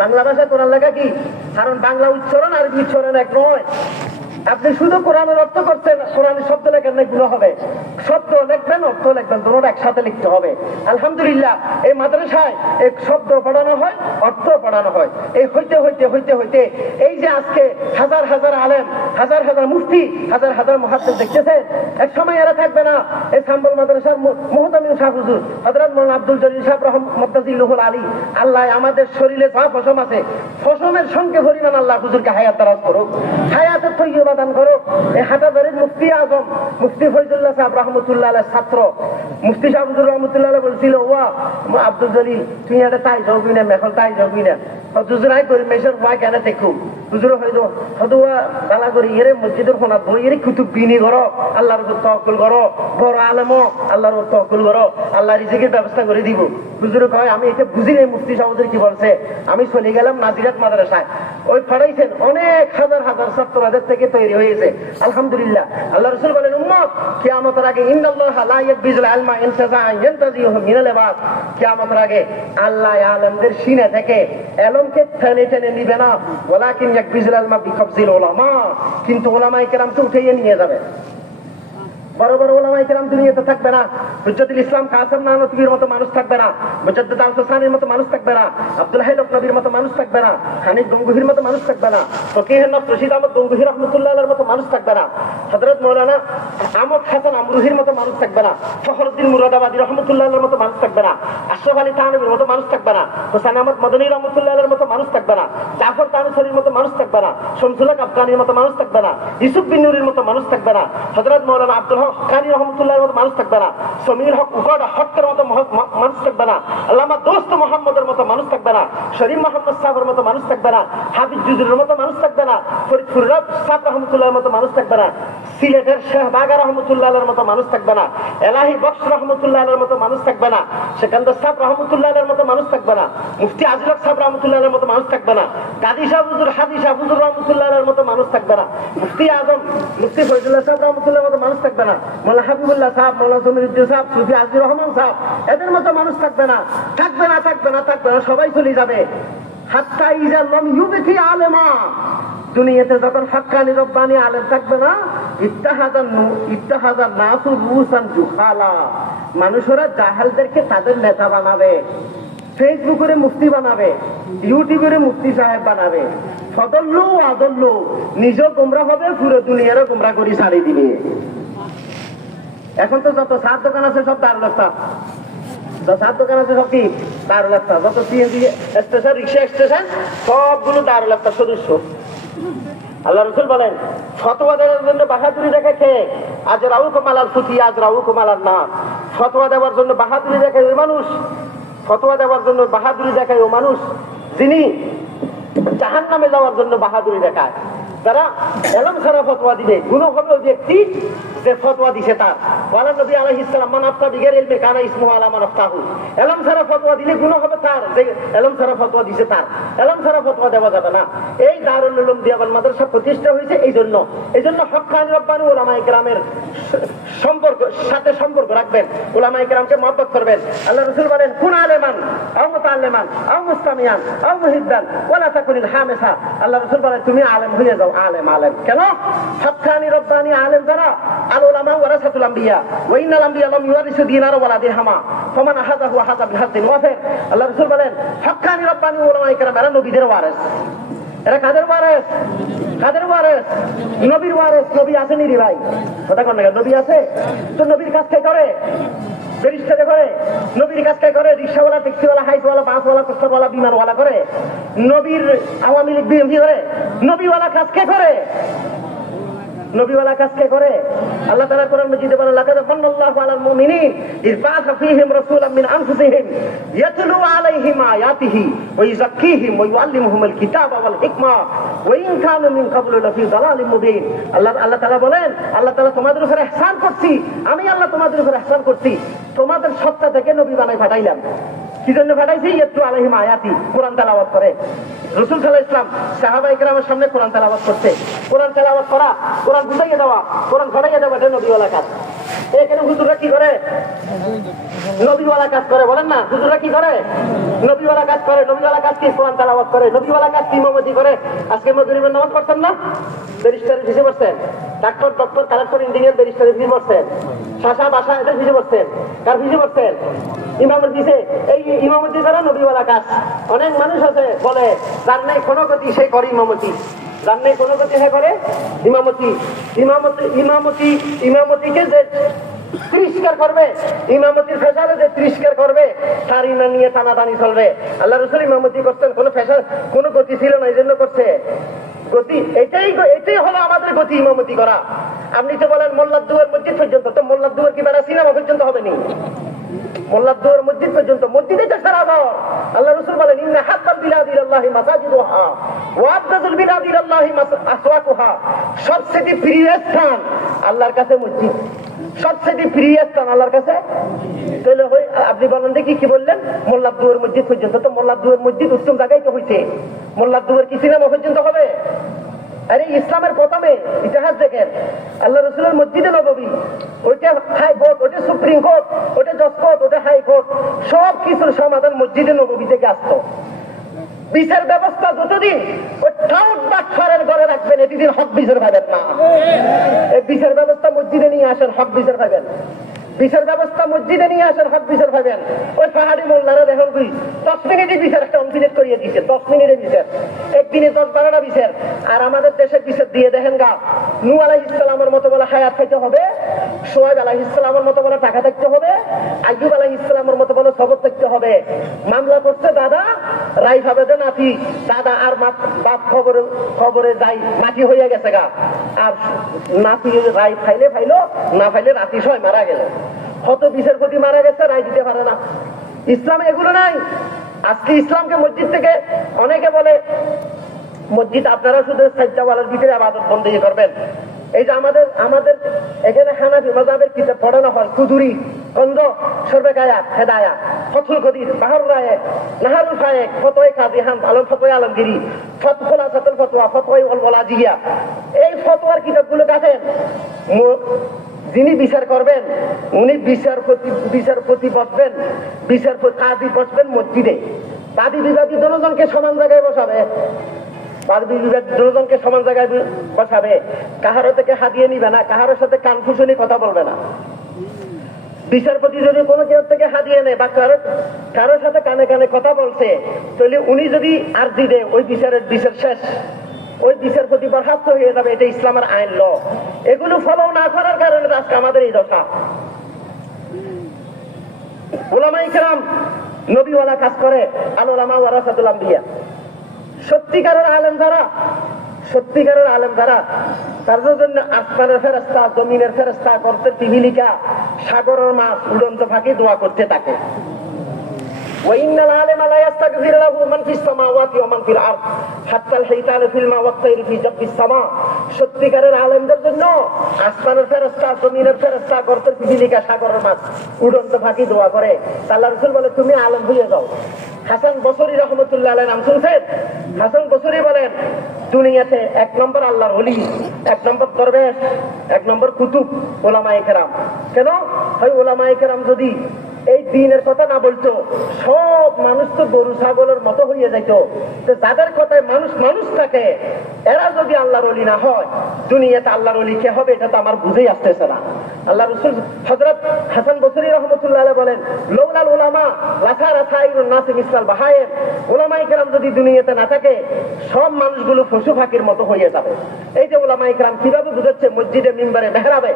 বাংলা ভাষায় কোরআন লেখা কি? কারণ বাংলা উচ্চারণ আর উচ্চারণ এক নয়। আপনি শুধু কোরআনের অর্থ করছেন, কোরআনের শব্দ লেখেন না, গুলো হবে। শব্দ লিখবেন, অর্থ লিখবেন, দুটো একসাথে লিখতে হবে। আলহামদুলিল্লাহ এই মাদ্রাসায় এক শব্দ পড়ানো হয়, অর্থ পড়ানো হয়। এই হইতে হইতে হইতে হইতে এই যে আজকে হাজার হাজার আলেম, হাজার হাজার মুফতি, হাজার হাজার মুহাদ্দিস দেখতেছেন, এক সময় এরা থাকবে না। এই সাম্বল মাদ্রাসার মুহতামিম শাহ হুজুর হযরত মাওলানা আব্দুল জলিল সাহেব রহমতুল্লাহ আলী, আল্লাহ আমাদের শরীরে যা ফসম আছে, ফসমের সঙ্গে পরিমাণ আল্লাহ হুজুরকে হায়াত দারাজ করুক, হায়াতের তৈয়বা দান করুক। এই হাটাজারির মুফতি আজম মুফতি ফয়জুল্লাহ সাহেব রহমতুল্লাহ আলাইহির ছাত্র মুফতি সাহেব হুজুর রহমতুল্লাহ আলাইহি বলছিল, ওয়া আব্দুল জলিল তুই এটা তাই যাবি না, মেখল তাই যাবি না, হুজুরাই করি মেশর ওয়াই কেন দেখো হুজুর হইতো হদুয়া তালা করি এরে মসজিদের কোনা বই এরে কুতুব বিনি করো, আল্লাহর উপর তাওয়াক্কুল করো, বড় আলেম আল্লাহর উপর তাওয়াক্কুল করো, আল্লাহ রিজিকের ব্যবস্থা করে দিব। হুজুর কয় আমি এটা বুঝি নাই মুফতি সাহেব কি বলছে। আমি চলে গেলাম নাজিরাত মাদ্রাসায়, ওই পড়াইছেন অনেক হাজার হাজার ছাত্রদের থেকে তৈরি হয়েছে। আলহামদুলিল্লাহ আল্লাহ রাসূল বলেন, উম্মত কিয়ামতের আগে ইন্নাল্লাহা লা ইয়াকবিজুল ইলমা ইনতাজাআন ইয়ানতাজিহু মিনাল ইবাদ, কিয়ামতের আগে আল্লাহ আলেমদের সিনা থেকে ইলমকে টেনে টেনে নিবে না, ওয়ালাকিন ইয়াকবিজুল ইলমা বিকবজিল উলামা, কিন্তু উলামায়ে কেরামকে উঠিয়ে নিয়ে যাবে। বড় বড় উলামায়ে কেরাম দুনিয়াতে থাকবে না। হুজ্জাতুল ইসলাম কাসেম নানবীর মতো মানুষ থাকবে না, মুজাদ্দিদ আল-হুসাইনির মতো মানুষ থাকবে না, আব্দুল হাই নবীর মতো মানুষ থাকবে না, হানিফ গঙ্গুহির মতো মানুষ থাকবে না, ফকিহ নফস রশিদ আহমদ গঙ্গুহি রাহমাতুল্লাহ আলাইহির মতো মানুষ থাকবে না, হযরত মাওলানা আহমদ হাসান আমরুহির মতো মানুষ থাকবে না, ফখরুদ্দিন মুরাদাবাদী রাহমাতুল্লাহ আলাইহির মতো মানুষ থাকবে না, আশরাফ আলী থানভীর মতো মানুষ থাকবে না, হোসেন আহমদ মদনী রাহমাতুল্লাহ আলাইহির মতো মানুষ থাকবে না, জাফর তানসরির মতো মানুষ থাকবে না, শামসুল হক আফগানির মতো মানুষ থাকবে না, ইউসুফ বিন নূরের মতো মানুষ থাকবে না, হযরত মাওলানা আব্দুল হক কারি রহমতুল্লাহর মতো মানুষ থাকবে না, সমীর হক উকাডা হকের মতো মানুষ থাকবে না, আল্লামা দোস্ত মুহাম্মদের মতো মানুষ থাকবে না, শরীফ মোহাম্মদ সাহেবের মতো মানুষ থাকবে না, হাফিজ জুজুরের মতো মানুষ থাকবে না, ফরিদপুর সাহেব রহমতুল্লাহর মতো মানুষ থাকবে না, সিলেটের শাহবাগা রহমতুল্লাহর মতো মানুষ থাকবে না, এলাহি বক্স রহমতুল্লাহর মতো মানুষ থাকবে না, সেকান্দার সাহেব রহমতুল্লাহর মতো মানুষ থাকবে না, মুফতি আজিলক সাহেব রহমতুল্লাহর মতো মানুষ থাকবে না, কাজী সাহেব হুজুর হাদি সাহেব হুজুর রহমতুল্লাহর মতো মানুষ থাকবে না, মুফতি আজম মুফতি ফয়জুল্লাহ সাহেব রহমতুল্লাহর মতো মানুষ থাকবে না, মাওলানা হাবিবুল্লাহ সাহেব, মাওলানা জমিরুদ্দিন সাহেব, সুফি আজিজুর রহমান সাহেব, এদের মতো মানুষ থাকবে না, থাকবে না, থাকবে না, থাকবে না, সবাই চলে যাবে। হাত্তা ইজা লাম ইউবকি আলেমা, দুনিয়াতে যখন হাক্কানি রব্বানি আলেম থাকবে না, ইত্তাহাজান নাসু রুসান জুহালা, মানুষেরা জাহেলদেরকে তাদের নেতা বানাবে, ফেসবুকে মুফতি বানাবে, ইউটিউবে মুফতি সাহেব বানাবে, ফদল্লু আদল্লু, নিজেও গোমরা হবে, পুরো দুনিয়ারও গোমরা করে ছাড়িয়ে দিবে। এখন তো যত সার দোকান আছে সব দারুল ইফতার, সার দোকান আছে সব কি দারুল ইফতার, যত সিএনজি স্টেশন, রিক্সা স্টেশন সবগুলো দারুল ইফতার সদস্য। আল্লাহ রাসূল বলেন, ফতোয়া দেওয়ার জন্য বাহাদুরি দেখাচ্ছে, আজ রাউ কমালাল ফুতি, আজ রাউ কমালাল না, ফতোয়া দেওয়ার জন্য বাহাদুরি দেখায় ওই মানুষ, ফতোয়া দেওয়ার জন্য বাহাদুরি দেখায় ও মানুষ যিনি জাহান্নামে যাওয়ার জন্য বাহাদুরি দেখায়। তারা এলম ছাড়া ফতোয়া দিবে, গুনাহ হবে ওই ব্যক্তি যে ফতোয়া দিছে তার। ওয়ালা নবী আলাইহিস সালাম, মান আফতা বিগাইরি ইলমি কানা ইসমুহু আলা মান আফতাহু, এলম ছাড়া ফতোয়া দিলে গুনাহ হবে তার যে এলম ছাড়া ফতোয়া দিছে তার। এলম ছাড়া ফতোয়া দেওয়া যাবে না। এই দারুল উলুম দিয়াবান মাদ্রাসা প্রতিষ্ঠা হয়েছে এই জন্য হক্কানি রব্বানি উলামায়ে কেরামের সাথে সম্পর্ক রাখবেন, উলামায়ে কেরামকে মহব্বত করবেন। আল্লাহ রাসূল বলেন, কুন আলেমান আও মুতাআল্লিমান আও মুস্তামিয়ান আও মুহিব্বান ওয়ালা তাকুনিল হামিসা। আল্লাহ রাসূল বলেন, তুমি আলেম হয়ে যাও, আলেম। কেন? হক্কানি রব্বানি আলেম যারা, আল উলামা ওয়ারাসাতুল আম্বিয়া ওয়া ইন্নাল আম্বিয়া লাম ইওয়ারিসু দিনার ওয়ালা দিরহামা ফামান আহাযাহু আহাযা বিহাদ্দিন ওয়াফির। আল্লাহ রাসূল বলেন, হক্কানি রব্বানি উলামায়ে কেরাম এরা নবীদের ওয়ারিস। এরা কাদের ওয়ারিস? কাদের ওয়ারিস? নবীর ওয়ারিস। নবী আসেনি রে ভাই, কথা কোন না? নবী আছে তো নবীর কাজ কে করে? ফেরেশতারা করে। নবীর কাজ কে করে? রিকশাওয়ালা, ট্যাক্সিওয়ালা, হাইসওয়ালা, বাসওয়ালা, কুস্তাওয়ালা, বিমানওয়ালা করে। নবীর আওয়ামী লীগ বিএনপি করে। নবীওয়ালা কাজ কে করে? নবীওয়ালা কাজ কে করে? আল্লাহ তাআলা কোরআন মাজিদে বলেন, লাকাদ মান্নাল্লাহু আলাল মুমিনিন ইয বা'আসা ফীহিম রাসূলাম মিন আনফুসিহিম ইয়াতলু আলাইহিম আয়াতিহি ওয়া ইউযাক্কিহিম ওয়া ইউআল্লিমুহুমুল কিতাবা ওয়াল হিকমা ওয়া ইন কানু মিন ক্বাবলু লাফী দালালিম মুবিন। আল্লাহ তাআলা বলেন, আল্লাহ তাআলা তোমাদের উপর ইহসান করছি, আমি আল্লাহ তোমাদের উপর ইহসান করছি, তোমাদের সত্তা থেকে নবী বানাই পাঠাইলাম। কি জন্য পাঠাইছি? ইয়াতলু আলাইহিম আয়াতি, কোরআন তেলাওয়াত করে। রাসূল সাল্লাল্লাহু আলাইহি ওয়াসাল্লাম সাহাবায়ে কেরামের সামনে কোরআন তেলাওয়াত করতে, কোরআন তেলাওয়াত করা, কোরআন বুঝাইয়ে দেওয়া, কোরআন পড়াইয়ে দেওয়া, এটা নবীওয়ালা কাজ। এখানে হুজুররা কি করে? নবীওয়ালা কাজ করে, বলেন না? হুজুররা কি করে? নবীওয়ালা কাজ করে। নবীওয়ালা কাজ কি? কোরআন তেলাওয়াত করে। নবীওয়ালা কাজ কি? ইমামতি করে। আজকে মাগরিবের নামাজ পড়ছেন না? ব্যারিস্টারের ভিসে পড়ছেন, ডাক্তার, ডক্টর, কালেক্টর, ইঞ্জিনিয়ার, ব্যারিস্টারের ভিসে পড়ছেন, শাসা বাসা এদের ভিসে পড়ছেন। কার ভিসে পড়ছেন? ইমামের ভিসে। এই ইমামতি করে নবীওয়ালা কাজ। অনেক মানুষ আছে বলে যার নেই কোনো গতি সে করে ইমামতি, যার নেই কোনো গতি সে করে ইমামতি। ইমামতিকে যে তিরস্কার করবে, ইমামতির ফেসারে যে তিরস্কার করবে, তার ইমান নিয়ে টানাটানি চলবে। আল্লাহ রাসূল ইমামতি করতেন, কোনো ফেসার কোনো গতি ছিল না, এই জন্য করছে। গতি এটাই হলো আমাদের গতি, ইমামতি করা। আপনি তো বলেন মোল্লার দুয়ার মসজিদ পর্যন্ত, তো মোল্লার দুয়ার কি বেড়া সিনেমা পর্যন্ত হবে নি? মোল্লার দুয়ার মসজিদ পর্যন্ত, মসজিদে তো সারা ঘর। আল্লাহ রাসূল বলেন ইন্না হাক্কাল বিলাদি ইলাল্লাহি মাসাজিদুহা ওয়া আফদালুল বিলাদি ইলাল্লাহি আসওয়াকুহা। সবচেয়ে প্রিয় স্থান আল্লাহর কাছে মসজিদ, সবচেয়ে প্রিয় স্থান আল্লাহর কাছে। তাহলে আপনি বলেন দেখি কি বললেন? মোল্লার দুয়ার মসজিদ পর্যন্ত, তো মোল্লার দুয়ার মসজিদ উত্তম জায়গায় তো হইছে। মোল্লার দুয়ার কি সিনেমা পর্যন্ত হবে? আরে ইসলামের প্রথমে ইতিহাস দেখেন, আল্লাহ রাসূলের মসজিদে নববী, ওইটা হাই কোর্ট, ওইটা সুপ্রিম কোর্ট, ওইটা জজ কোর্ট, ওইটা হাই কোর্ট, সব কিছুর সমাধান মসজিদে নববী থেকে আসতো। বিচার ব্যবস্থা যতদিন ওই টাউট বাটফারের ঘরে রাখবেন, এতদিন হক বিচার পাবেন না। এই বিচার ব্যবস্থা মসজিদে নিয়ে আসেন, হক বিচার পাবেন। বিচার ব্যবস্থা মসজিদে নিয়ে আসেন, হক বিচার পাবেন। ওই পাহাড়ি মোল্লারা দেখুন 10 মিনিটে বিচার একটা কমপ্লিট করিয়ে দিচ্ছে, 10 মিনিটে বিচার, একদিনে 10-12টা বিচার। আর আমাদের দেশের বিচার দিয়ে দেখেন গা, নূহ আলাইহিস সালামের মতো বলে হায়াত খাইতে হবে, শুআয়ব আলাইহিস সালামের মতো বলে টাকা থাকতে হবে, আইয়ুব আলাইহিস সালামের মতো বলে সবর থাকতে হবে। মামলা করছে দাদা, রায় হবে যে নাতি, দাদা আর বাপ খবরে যাই মাটি হইয়া গেছে গা, আর নাতি রায় ফাইলো, না ফাইলে নাতি সয় মারা গেল। কত বিচারপতি মারা গেছে, রায় দিতে পারে না। ইসলামে এগুলো নাই। আজকে ইসলামকে মসজিদ থেকে অনেকে বলে মসজিদ আপনারা শুধু সাজ্জাওয়ালার ভিতরে ইবাদত বন্দেগী করবেন। এই যে আমাদের এখানে হানাফি মাযহাবের কিতাব পড়ানো হয়, কুদুরি, কন্দ, সরবে গায়া, হেদায়া, ফতুল কদির, বাহরুল রায়েক, নাহারুল ফায়েক, ফতোয়া কাজী হাম, ফতোয়া আলমগিরি, খোলাসাতুল ফতোয়া, ফতোয়া ওয়াল ওয়ালাজিয়া। এই ফতোয়ার কিতাবগুলো কাটেন। যিনি বিচার করবেন উনি বিচারপতি বসবেন, কাজী বসবেন মসজিদে। বাদী বিবাদী দুজনকে সমান জায়গায় বসাবে, দুজনকে সমান জায়গায় বসাবে। কাহারো থেকে হাদিয়ে নিবে না, কাহারোর সাথে কানফুসনি কথা বলবে না। বিচারপতি যদি কোনো কেউ থেকে হাদিয়ে নেয় বা কারোর সাথে কানে কানে কথা বলছে, তাহলে উনি যদি আরজি দেয়, ওই বিচার শেষ, ওই বিচারপতি বরখাস্ত হয়ে যাবে। এটা ইসলামের আইন, ল। এগুলো ফলো না করার কারণে আজকে আমাদের এই দশা। উলামায়ে কেরাম নবীওয়ালা কাজ করে, আল উলামা ওয়ারাসাতুল আম্বিয়া। সত্যিকারের আলেম যারা, তার জন্য আসমানের ফেরেশতা, জমিনের ফেরেশতা, গর্তের পিপিলিকা, সাগরের মাছ, উড়ন্ত পাখি দোয়া করতে থাকে। ওয়াইন্নাল আলিমা লা ইস্তাগফিরু লাহু মান ফিস সামাওয়াতি ওয়া মান ফিল আরদ হাত্তাল হাইতালু ফিল মা ওয়াত তায়রু ফি জাব্বিস সামা। সত্যিকারের আলেমদের জন্য আসমানের ফেরেশতা, জমিনের ফেরেশতা, গর্তের পিপিলিকা, সাগরের মাছ, উড়ন্ত পাখি দোয়া করে। আল্লাহ রাসূল বলে তুমি আলেম হয়ে যাও। হাসান বসরি রাহমাতুল্লাহ আলাইহি নাম শুনছেন? হাসান বসরি বলেন দুনিয়াতে 1 নম্বর আল্লাহর ওলি, 1 নম্বর দরবেশ, 1 নম্বর কুতুব উলামায়ে কেরাম। কেন? ওই উলামায়ে কেরাম যদি এই দ্বীনের কথা না বলতো, সব মানুষ তো গরু ছাগলের মতো হয়ে যাইত। যাদের কথায় মানুষ থাকে, এরা যদি আল্লাহর ওলি না হয়, দুনিয়াতে আল্লাহর ওলি কে হবে এটা তো আমার বুঝেই আসতেছে না। আল্লাহ রাসূল হযরত হাসান বসরি রাহমাতুল্লাহ আলাইহি বলেন লাউলাল উলামা লাসারা সাইরুন নাস মিসলাল বাহায়েম। উলামায়ে কেরাম যদি দুনিয়াতে না থাকে, সব মানুষগুলো পশু পাখির মতো হয়ে যাবে। এই যে উলামায়ে কেরাম কিভাবে বুঝাচ্ছে মসজিদে, মিম্বারে, মেহরাবে,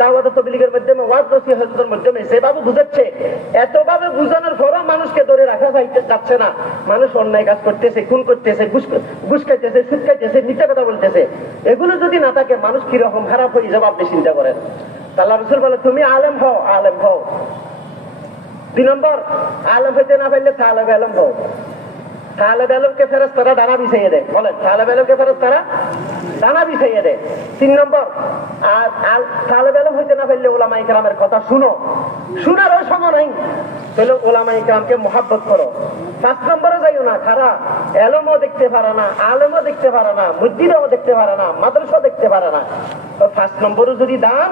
দাওয়াত তাবলীগের মাধ্যমে, ওয়াজ নসিহতের মাধ্যমে সেভাবে বুঝাচ্ছে। এতভাবে বুঝানোর পরও মানুষকে ধরে রাখা যাচ্ছে না। মানুষ অন্যায় কাজ করতেছে, খুন করতেছে, ঘুষ খাইতেছে, সুদ খাইতেছে, মিথ্যা কথা বলতেছে। এগুলো যদি না থাকে, মানুষ কিরকম খারাপ হয়ে যাবে আপনি চিন্তা করেন। আল্লাহ রাসূল বলে তুমি আলেম হও। 2 নম্বর, আলেম হইতে না পারলে তালেব ইলম হও। তালেব ইলমকে ফেরেশতারা ডানা বিছাইয়ে দেয়। বলেন, তালেব ইলমকে ফেরেশতারা ডানা বিছাইয়ে দেয়। 3 নম্বর, আর তালেব ইলম হইতে না পারলে উলামায়ে কেরামের কথা শোনারও সময় নাই, তাহলে উলামায়ে কেরামকে মুহাব্বত করো। 5 নম্বরে যাইও না, খারা ইলমও দেখতে পারে না, আলেমও দেখতে পারে না, মসজিদও দেখতে পারে না, মাদ্রাসাও দেখতে পারে না। তো 5 নম্বরে যদি দান